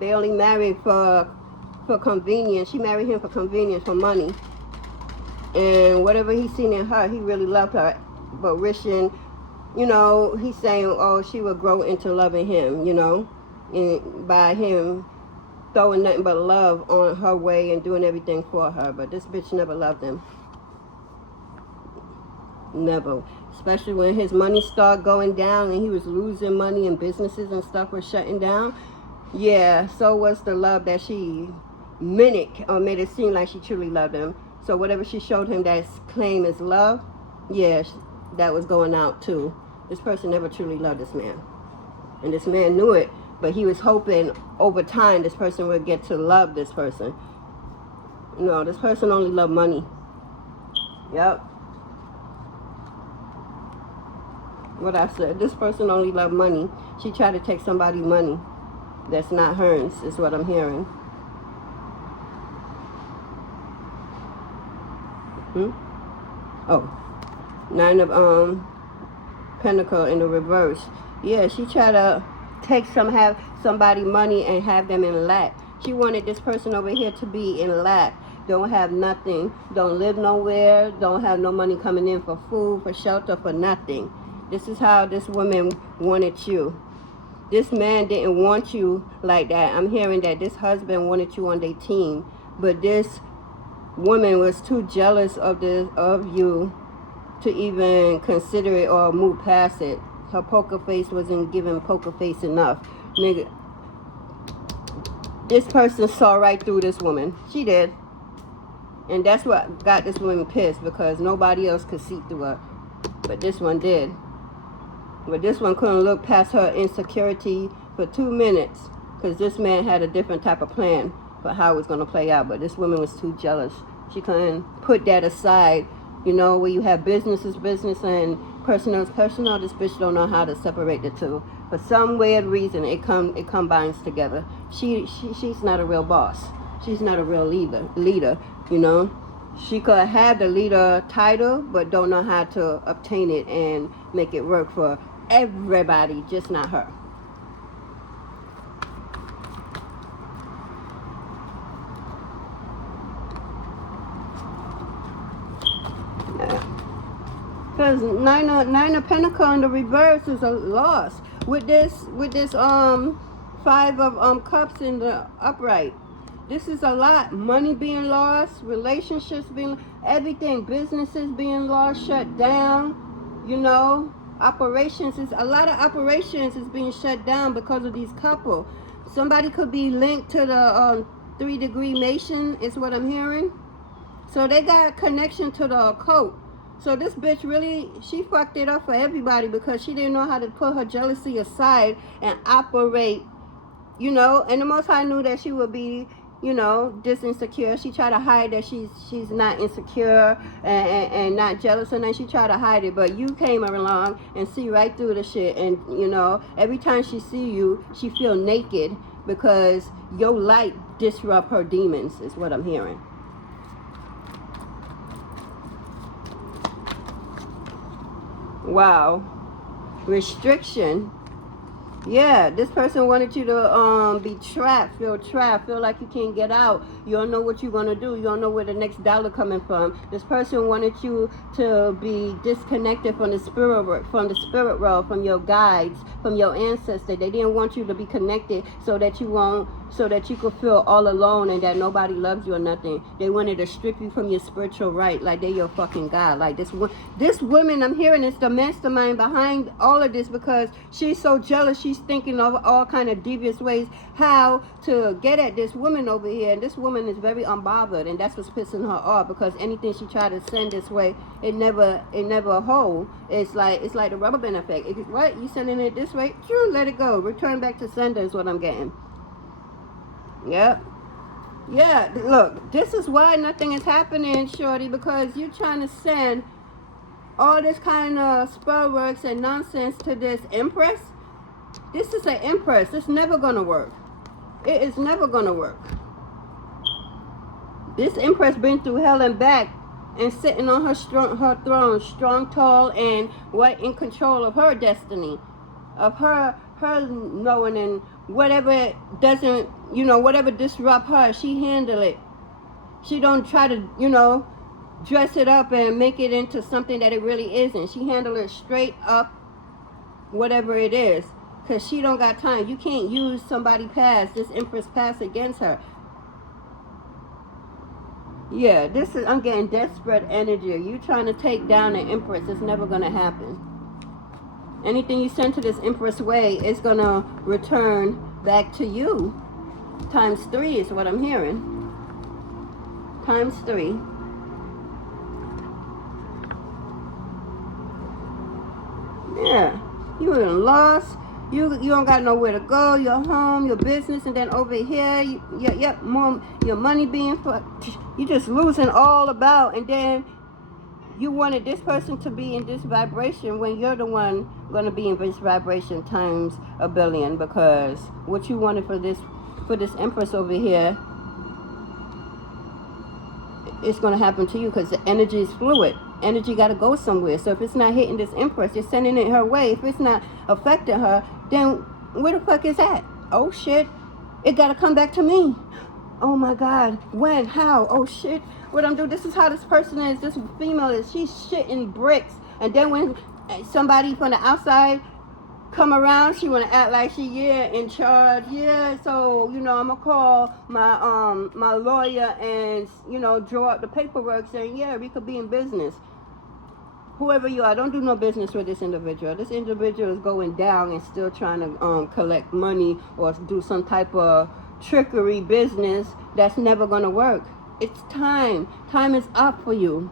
they only married for convenience. She married him for convenience, for money. And whatever he seen in her, he really loved her. But wishing, you know, he's saying, oh, she would grow into loving him, you know, and by him throwing nothing but love on her way and doing everything for her. But this bitch never loved him. Never. Especially when his money started going down and he was losing money and businesses and stuff were shutting down. Yeah, so was the love that she mimicked or made it seem like she truly loved him. So whatever she showed him that claim is love, yeah, that was going out too. This person never truly loved this man. And this man knew it, but he was hoping over time this person would get to love this person. No, this person only loved money. Yep. What I said, this person only loved money. She tried to take somebody's money that's not hers, is what I'm hearing. Oh, 9 of Pentacle in the reverse. Yeah, she tried to have somebody money and have them in lack. She wanted this person over here to be in lack. Don't have nothing, don't live nowhere, don't have no money coming in for food, for shelter, for nothing. This is how this woman wanted you. This man didn't want you like that. I'm hearing that this husband wanted you on their team, but this woman was too jealous of you to even consider it or move past it. Her poker face wasn't giving poker face enough. Nigga, this person saw right through this woman. She did. And that's what got this woman pissed, because nobody else could see through her. But this one did. But this one couldn't look past her insecurity for 2 minutes, because this man had a different type of plan for how it was going to play out. But this woman was too jealous. She couldn't put that aside. You know, where you have business is business and personal is personal. This bitch don't know how to separate the two. For some weird reason, it combines together. She's not a real boss. She's not a real leader, you know. She could have the leader title, but don't know how to obtain it and make it work for everybody, just not her. Because nine of Pentacles in the reverse is a loss. With this Five of Cups in the upright. This is a lot. Money being lost, relationships being, everything, businesses being lost, shut down, you know, operations. Is a lot of operations is being shut down because of these couple. Somebody could be linked to the 3-degree Mason, is what I'm hearing. So they got a connection to the occult. So this bitch really, she fucked it up for everybody because she didn't know how to put her jealousy aside and operate, you know. And the Most High knew that she would be, you know, this insecure. She tried to hide that she's not insecure and not jealous, and then she tried to hide it. But you came along and see right through the shit. And, you know, every time she see you, she feel naked because your light disrupt her demons, is what I'm hearing. Wow. Restriction. Yeah, this person wanted you to be trapped, feel like you can't get out. You don't know what you're going to do. You don't know where the next dollar coming from. This person wanted you to be disconnected from the spirit world, from your guides, from your ancestors. They didn't want you to be connected so that you could feel all alone and that nobody loves you or nothing. They wanted to strip you from your spiritual right, like they're your fucking God. Like this woman, I'm hearing, is the mastermind behind all of this because she's so jealous. She's thinking of all kind of devious ways how to get at this woman over here, and this woman is very unbothered, and that's what's pissing her off because anything she tried to send this way, it never hold. It's like the rubber band effect. What you sending it this way? Sure, let it go. Return back to sender is what I'm getting. Yep. Yeah, look, this is why nothing is happening, shorty, because you're trying to send all this kind of spell works and nonsense to this Empress. This is an Empress. It's never going to work. It is never going to work. This Empress been through hell and back and sitting on her throne, strong, tall, and what in control of her destiny, of her knowing, and whatever doesn't, you know, whatever disrupt her, she handle it. She don't try to, you know, dress it up and make it into something that it really isn't. She handle it straight up, whatever it is. Because she don't got time. You can't use somebody past, this Empress past against her. Yeah, this is, I'm getting desperate energy. You trying to take down the Empress. It's never going to happen. Anything you send to this Empress way is going to return back to you. ×3 is what I'm hearing. ×3. Yeah, you done lost. You don't got nowhere to go. Your home, your business, and then over here, more your money being fucked. You just losing all about, and then you wanted this person to be in this vibration when you're the one going to be in this vibration times a billion, because what you wanted for this Empress over here, it's going to happen to you because the energy is fluid. Energy got to go somewhere. So if it's not hitting this Empress, you're sending it her way. If it's not affecting her, then where the fuck is that? Oh shit, it got to come back to me. Oh my God, when, how? Oh shit, what I'm doing? This is how this person is, this female is. She's shitting bricks. And then when somebody from the outside come around, she want to act like she in charge. Yeah, so you know, I'm gonna call my my lawyer and, you know, draw up the paperwork saying, yeah, we could be in business. Whoever you are, don't do no business with this individual. This individual is going down and still trying to collect money or do some type of trickery business that's never gonna work. It's time. Time is up for you.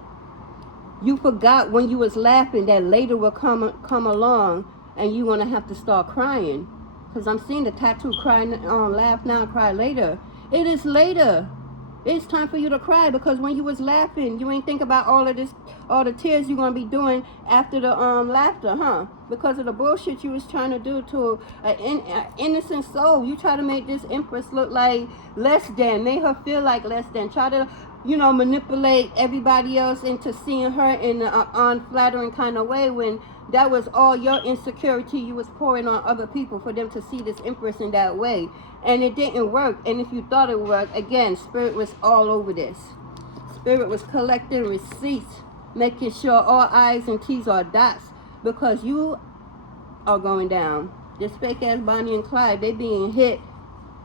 You forgot when you was laughing that later will come along. And you're going to have to start crying. Because I'm seeing the tattoo, cry, laugh now, cry later. It is later. It's time for you to cry, because when you was laughing, you ain't think about all of this, all the tears you're gonna be doing after the laughter, huh? Because of the bullshit you was trying to do to an innocent soul. You try to make this Empress look like less than, make her feel like less than, try to, you know, manipulate everybody else into seeing her in an unflattering kind of way, when that was all your insecurity you was pouring on other people for them to see this Empress in that way. And it didn't work. And if you thought it worked, again, Spirit was all over this. Spirit was collecting receipts, making sure all I's and T's are dots, because you are going down. This fake ass Bonnie and Clyde, they being hit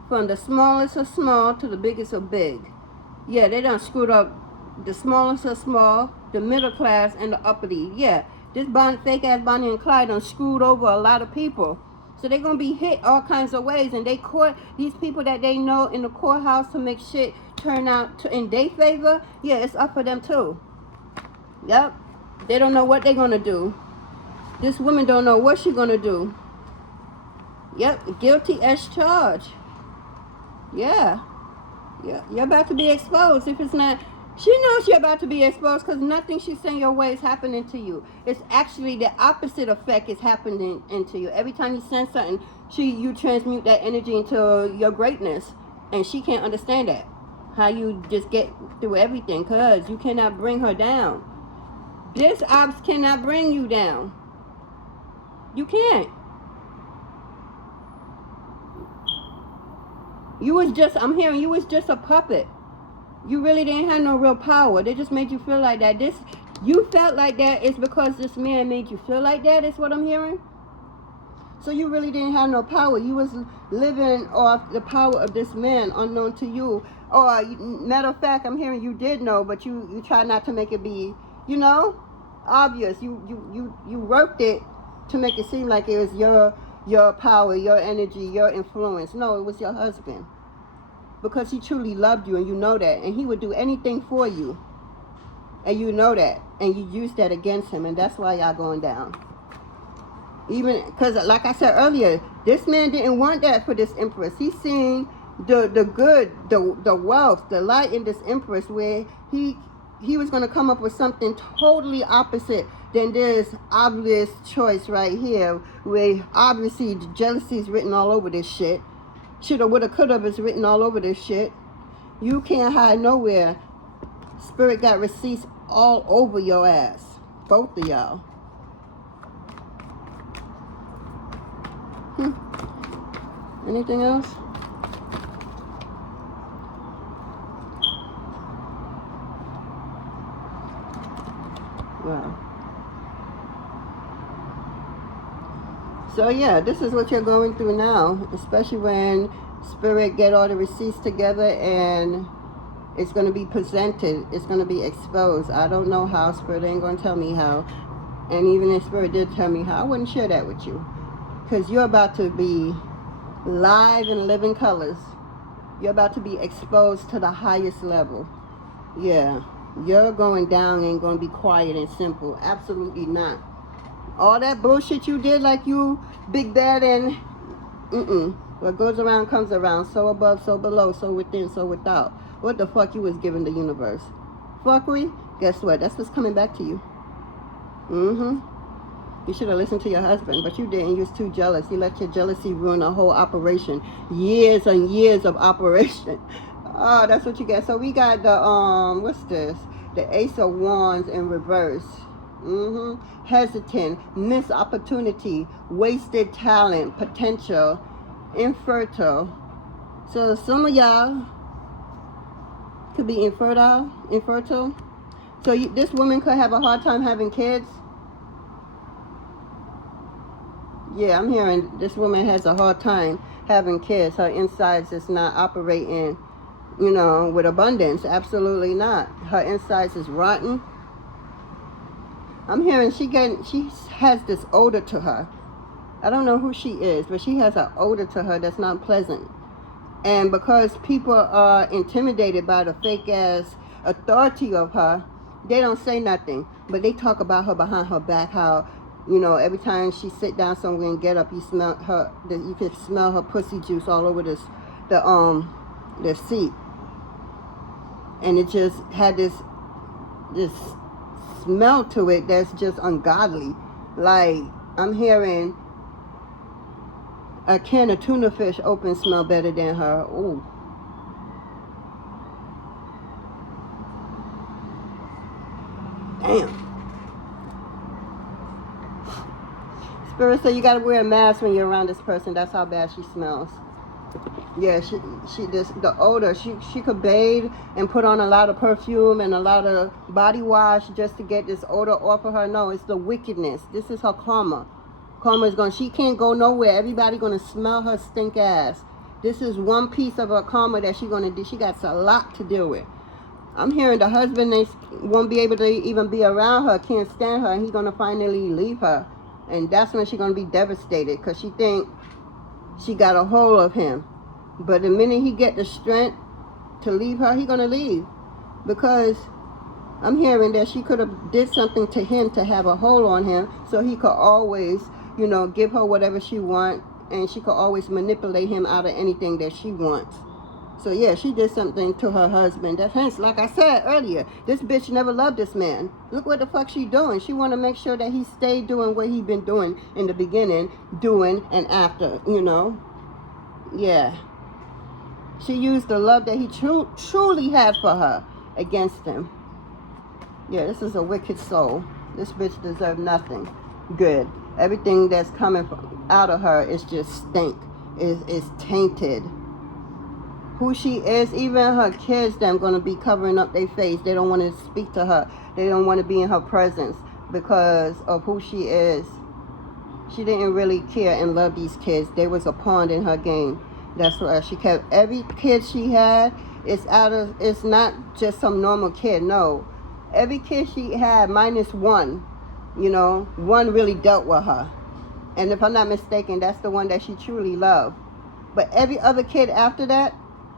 from the smallest of small to the biggest of big. Yeah, they done screwed up the smallest of small, the middle class, and the uppity. Yeah, this fake ass Bonnie and Clyde done screwed over a lot of people. So they're going to be hit all kinds of ways. And they court these people that they know in the courthouse to make shit turn out in their favor. Yeah, it's up for them too. Yep. They don't know what they're going to do. This woman don't know what she's going to do. Yep. Guilty as charged. Yeah. Yeah. You're about to be exposed. If it's not... She knows you're about to be exposed, because nothing she's saying your way is happening to you. It's actually the opposite effect is happening into you. Every time you send something, you transmute that energy into your greatness. And she can't understand that. How you just get through everything, because you cannot bring her down. This ops cannot bring you down. You can't. You was just, I'm hearing you was just a puppet. You really didn't have no real power. They just made you feel like that. You felt like that is because this man made you feel like that, is what I'm hearing. So you really didn't have no power. You was living off the power of this man unknown to you. Or, matter of fact, I'm hearing you did know, but you try not to make it be, you know, obvious. You worked it to make it seem like it was your power, your energy, your influence. No, it was your husband. Because he truly loved you, and you know that. And he would do anything for you. And you know that. And you use that against him. And that's why y'all going down. Even, because like I said earlier, this man didn't want that for this Empress. He's seeing the good, the wealth, the light in this Empress, where he was going to come up with something totally opposite than this obvious choice right here, where obviously the jealousy is written all over this shit. Shoulda, woulda, coulda is written all over this shit. You can't hide nowhere. Spirit got receipts all over your ass. Both of y'all. Anything else? Wow. So yeah, this is what you're going through now, especially when Spirit get all the receipts together and it's going to be presented. It's going to be exposed. I don't know how. Spirit ain't going to tell me how. And even if Spirit did tell me how, I wouldn't share that with you. Because you're about to be live in living colors. You're about to be exposed to the highest level. Yeah. You're going down ain't going to be quiet and simple. Absolutely not. All that bullshit you did, like you big bad and what goes around comes around. So above, so below, so within, so without. What the fuck you was giving the universe? Fuckery? Guess what? That's what's coming back to you. You should have listened to your husband, but you didn't. You was too jealous. You let your jealousy ruin the whole operation. Years and years of operation. Oh, that's what you get. So we got the what's this? The Ace of Wands in reverse. Hesitant, missed opportunity, wasted talent, potential, infertile. So some of y'all could be infertile. So this woman could have a hard time having kids. Yeah, I'm hearing this woman has a hard time having kids. Her insides is not operating, you know, with abundance. Absolutely not. Her insides is rotten. I'm hearing she has this odor to her. I don't know who she is, but she has an odor to her that's not pleasant. And because people are intimidated by the fake ass authority of her, they don't say nothing. But they talk about her behind her back, how, you know, every time she sit down somewhere and get up, you smell her. You can smell her pussy juice all over the seat. And it just had this smell to it that's just ungodly. Like, I'm hearing a can of tuna fish open smell better than her. Ooh. Damn. Spirit said you gotta wear a mask when you're around this person. That's how bad she smells. Yeah, the odor. She could bathe and put on a lot of perfume and a lot of body wash just to get this odor off of her. No, it's the wickedness. This is her karma. Karma is going. She can't go nowhere. Everybody gonna smell her stink ass. This is one piece of her karma that she gonna do. She got a lot to deal with. I'm hearing the husband won't be able to even be around her. Can't stand her. And he's gonna finally leave her, and that's when she's gonna be devastated because she think she got a hold of him. But the minute he get the strength to leave her, he gonna leave. Because I'm hearing that she could have did something to him to have a hold on him, so he could always, you know, give her whatever she wants, and she could always manipulate him out of anything that she wants. So yeah, she did something to her husband. That's hence, like I said earlier, this bitch never loved this man. Look what the fuck she doing. She want to make sure that he stayed doing what he been doing in the beginning, doing and after, you know. Yeah. She used the love that he truly had for her against him. Yeah, this is a wicked soul. This bitch deserves nothing good. Everything that's coming out of her is just stink. Is tainted. Who she is, even her kids, them going to be covering up their face. They don't want to speak to her. They don't want to be in her presence because of who she is. She didn't really care and love these kids. They was a pawn in her game. That's why she kept every kid she had. It's not just some normal kid. No, every kid she had minus one. You know, one really dealt with her. And if I'm not mistaken, that's the one that she truly loved. But every other kid after that,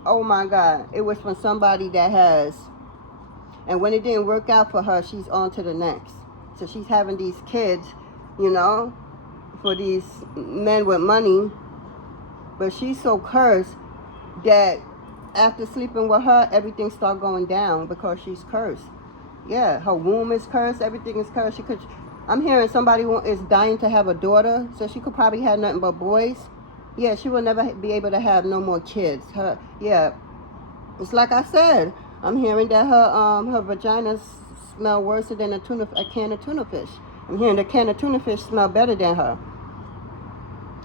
oh my God, it was from somebody that has. And when it didn't work out for her, she's on to the next. So she's having these kids, you know, for these men with money. But she's so cursed that after sleeping with her, everything started going down because she's cursed. Yeah, her womb is cursed. Everything is cursed. I'm hearing somebody is dying to have a daughter, so she could probably have nothing but boys. Yeah, she will never be able to have no more kids. Yeah, it's like I said. I'm hearing that her vagina smell worse than a can of tuna fish. I'm hearing the can of tuna fish smell better than her.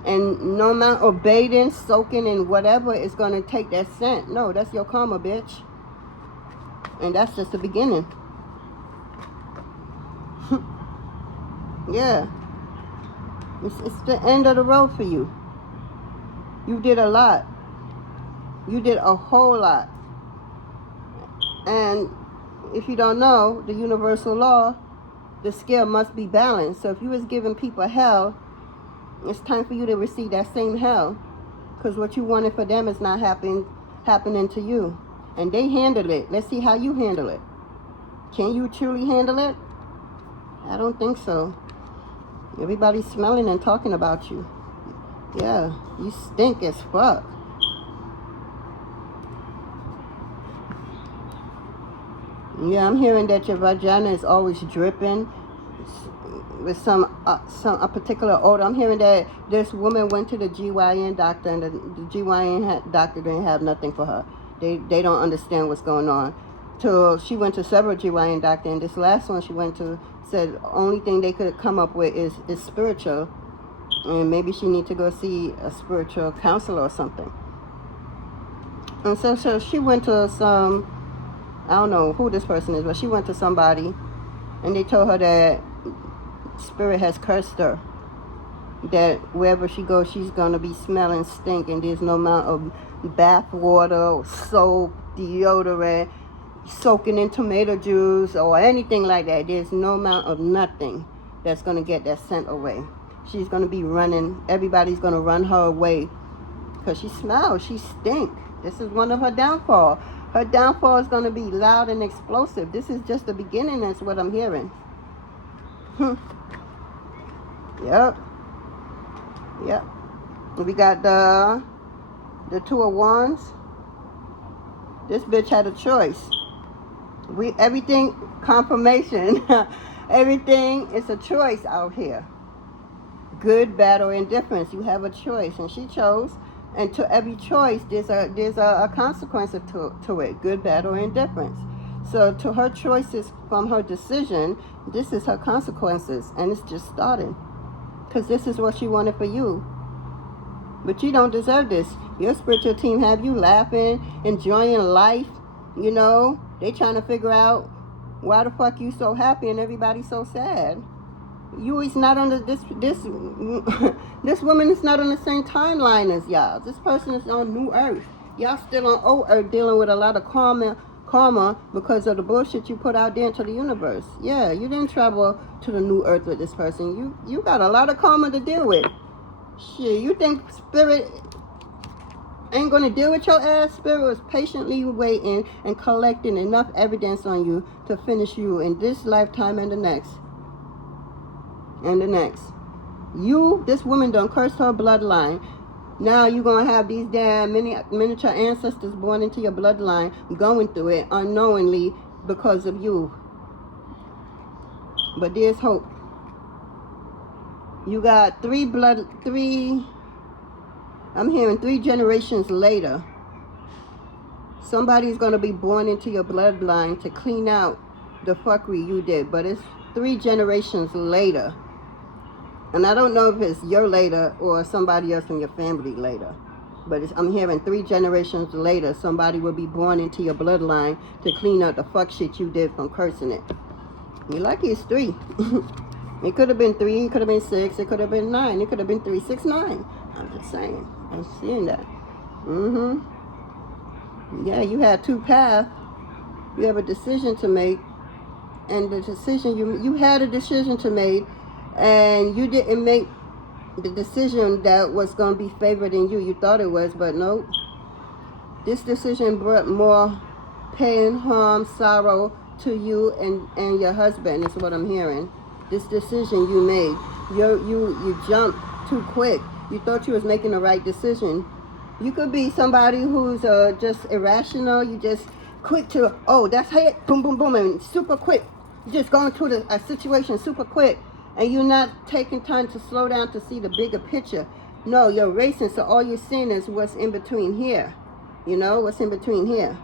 And no amount of bathing, soaking, and whatever is going to take that scent. No, that's your karma, bitch. And that's just the beginning. Yeah. It's the end of the road for you. You did a lot. You did a whole lot. And if you don't know, the universal law, the scale must be balanced. So if you was giving people hell, it's time for you to receive that same hell. Because what you wanted for them is not happening to you. And they handle it. Let's see how you handle it. Can you truly handle it? I don't think so. Everybody's smelling and talking about you. Yeah, you stink as fuck. Yeah, I'm hearing that your vagina is always dripping with a particular odor. I'm hearing that this woman went to the GYN doctor, and the GYN doctor didn't have nothing for her. They don't understand what's going on. So she went to several GYN doctors, and this last one she went to said the only thing they could come up with is spiritual, and maybe she need to go see a spiritual counselor or something. And so she went to some, I don't know who this person is, but she went to somebody, and they told her that spirit has cursed her, that wherever she goes, she's going to be smelling stink, and there's no amount of bath water or soap, deodorant, soaking in tomato juice or anything like that. There's no amount of nothing that's going to get that scent away. She's going to be running. Everybody's going to run her away because she smells. She stink. This is one of her downfall. Her downfall is going to be loud and explosive. This is just the beginning. That's what I'm hearing. Yep. We got the Two of Wands. This bitch had a choice. Everything, confirmation. Everything is a choice out here. Good, bad, or indifference. You have a choice, and she chose. And to every choice, there's a consequence to it. Good, bad, or indifference. So to her choices from her decision, this is her consequences, and it's just starting. Because this is what she wanted for you. But you don't deserve this. Your spiritual team have you laughing, enjoying life. You know, they trying to figure out why the fuck you so happy and everybody's so sad. You is not on this woman is not on the same timeline as y'all. This person is on New Earth. Y'all still on old Earth dealing with a lot of karma because of the bullshit you put out there into the universe. Yeah, you didn't travel to the New Earth with this person. You got a lot of karma to deal with. Shit, you think spirit ain't gonna deal with your ass? Spirit was patiently waiting and collecting enough evidence on you to finish you in this lifetime and the next. And the next. This woman done cursed her bloodline. Now you're going to have these damn miniature ancestors born into your bloodline going through it unknowingly because of you. But there's hope. You got I'm hearing 3 generations later. Somebody's going to be born into your bloodline to clean out the fuckery you did. But it's 3 generations later. And I don't know if it's your later or somebody else in your family later. But I'm hearing 3 generations later, somebody will be born into your bloodline to clean out the fuck shit you did from cursing it. You're lucky it's 3. It could have been 3, it could have been 6, it could have been 9, it could have been 3, 6, 9. I'm just saying. I'm seeing that. Yeah, you had 2 paths. You have a decision to make. And the decision, you had a decision to make. And you didn't make the decision that was going to be favored in you. You thought it was, but no. This decision brought more pain, harm, sorrow to you and your husband, is what I'm hearing. This decision you made. You jumped too quick. You thought you was making the right decision. You could be somebody who's just irrational. You just quick to, oh, that's it, boom, boom, boom, and super quick. You're just going through a situation super quick. And you're not taking time to slow down to see the bigger picture. No, you're racing, so all you're seeing is what's in between here. You know, what's in between here.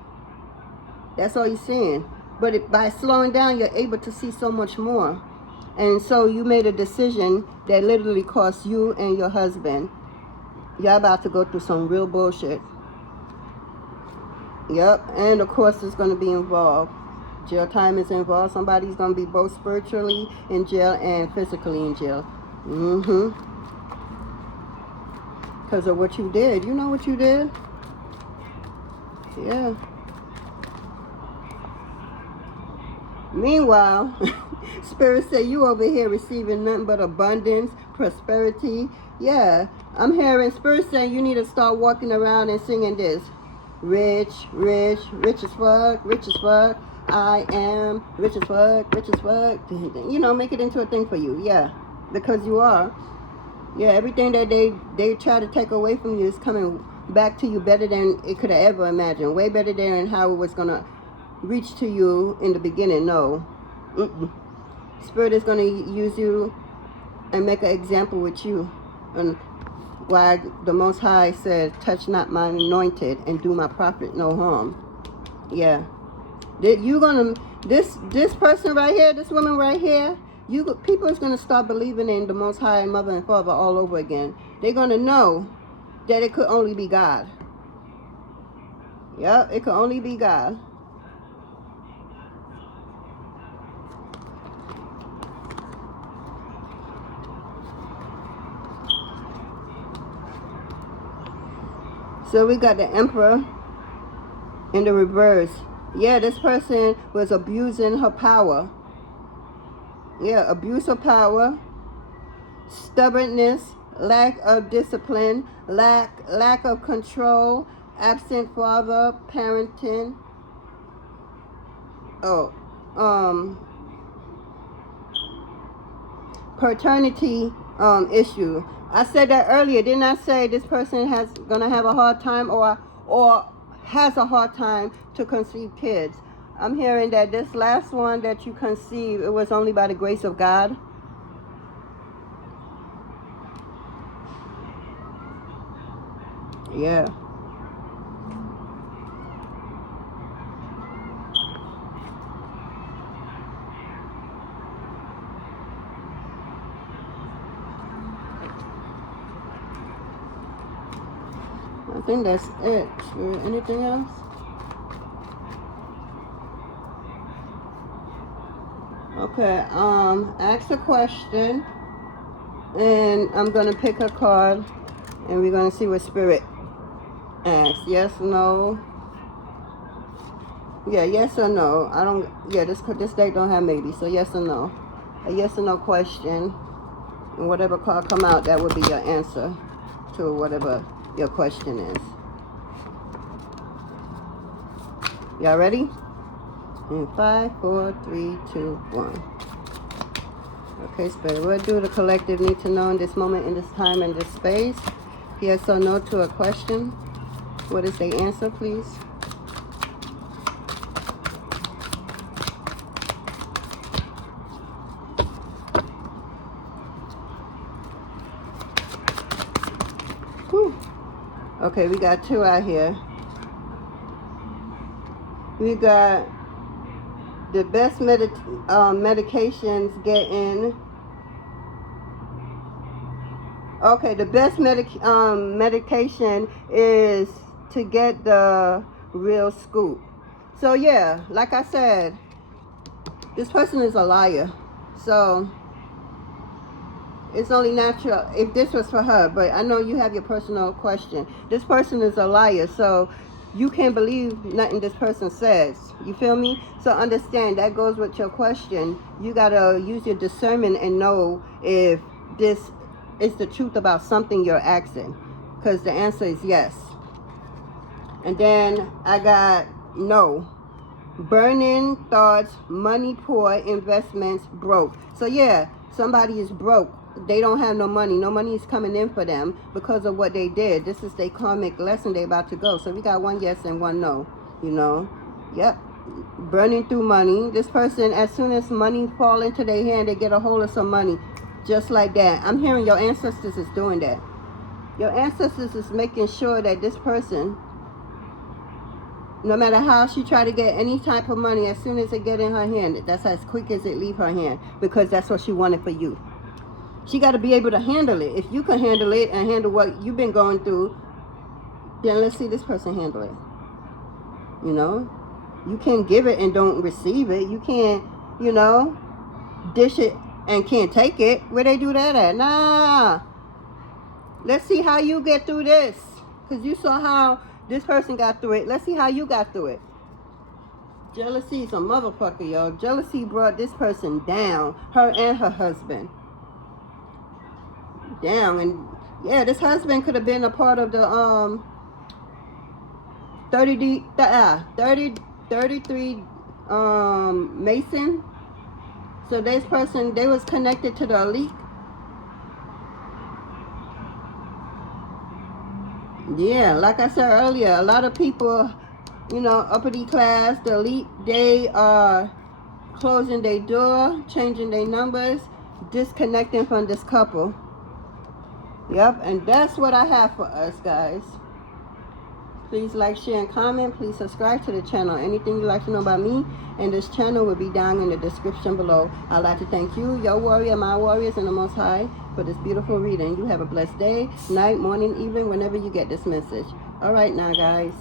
That's all you're seeing. But by slowing down, you're able to see so much more. And so you made a decision that literally cost you and your husband. Y'all about to go through some real bullshit. Yep, and of course it's going to be involved. Jail time is involved. Somebody's going to be both spiritually in jail and physically in jail. Because of what you did. You know what you did? Yeah. Meanwhile, Spirit said you over here receiving nothing but abundance, prosperity. Yeah, I'm hearing Spirit saying you need to start walking around and singing this. Rich, rich, rich as fuck, rich as fuck. I am rich as fuck, rich as fuck. You know, make it into a thing for you. Yeah, because you are. Yeah, everything that they try to take away from you is coming back to you better than it could have ever imagined. Way better than how it was going to reach to you in the beginning. No. Spirit is going to use you and make an example with you. And why the Most High said, touch not my anointed and do my prophet no harm. Yeah. This person right here, this woman right here, people is going to start believing in the Most High and Mother and Father all over again. They're going to know that it could only be God. Yep, it could only be God. So we got the Emperor in the reverse. Yeah, this person was abusing her power. Yeah, abuse of power, stubbornness, lack of discipline, lack of control, absent father, parenting. Paternity issue. I said that earlier. Didn't I say this person gonna have a hard time or has a hard time to conceive kids? I'm hearing that this last one that you conceived, it was only by the grace of God. Yeah. I think that's it. Anything else? Okay, ask a question, and I'm gonna pick a card, and we're gonna see what Spirit asks. Yes, no. Yeah, yes or no. I don't. Yeah, this deck don't have maybe. So yes or no. A yes or no question, and whatever card come out, that would be your answer to whatever your question is. Y'all ready? In 5, 4, 3, 2, 1. Okay, Spirit, what do the collective need to know in this moment, in this time, in this space? Yes or no to a question. What is the answer, please? Whew. Okay, we got 2 out here. We got the best medications getting. Okay, the best medication is to get the real scoop. So yeah, like I said, this person is a liar. So it's only natural if this was for her, but I know you have your personal question. This person is a liar, so you can't believe nothing this person says. You feel me? So understand, that goes with your question. You gotta use your discernment and know if this is the truth about something you're asking, because the answer is yes. And then I got no. Burning thoughts, money poor, investments broke. So yeah, somebody is broke. They don't have no money. No money is coming in for them because of what they did. This is their karmic lesson they about to go. So we got 1 yes and 1 no, you know. Yep. Burning through money. This person, as soon as money fall into their hand, they get a hold of some money. Just like that. I'm hearing your ancestors is doing that. Your ancestors is making sure that this person, no matter how she try to get any type of money, as soon as it get in her hand, that's as quick as it leave her hand, because that's what she wanted for you. She got to be able to handle it. If you can handle it and handle what you've been going through, then let's see this person handle it. You know? You can't give it and don't receive it. You can't, you know, dish it and can't take it. Where they do that at? Nah. Let's see how you get through this. Because you saw how this person got through it. Let's see how you got through it. Jealousy is a motherfucker, y'all. Jealousy brought this person down. Her and her husband. Down. And yeah, this husband could have been a part of the 33 Mason. So this person, they was connected to the elite. Yeah, like I said earlier, a lot of people, you know, uppity class, the elite, they are closing their door, changing their numbers, disconnecting from this couple. Yep, and that's what I have for us, guys. Please like, share, and comment. Please subscribe to the channel. Anything you'd like to know about me and this channel will be down in the description below. I'd like to thank you, your warrior, my warriors, and the Most High for this beautiful reading. You have a blessed day, night, morning, evening, whenever you get this message. All right now, guys.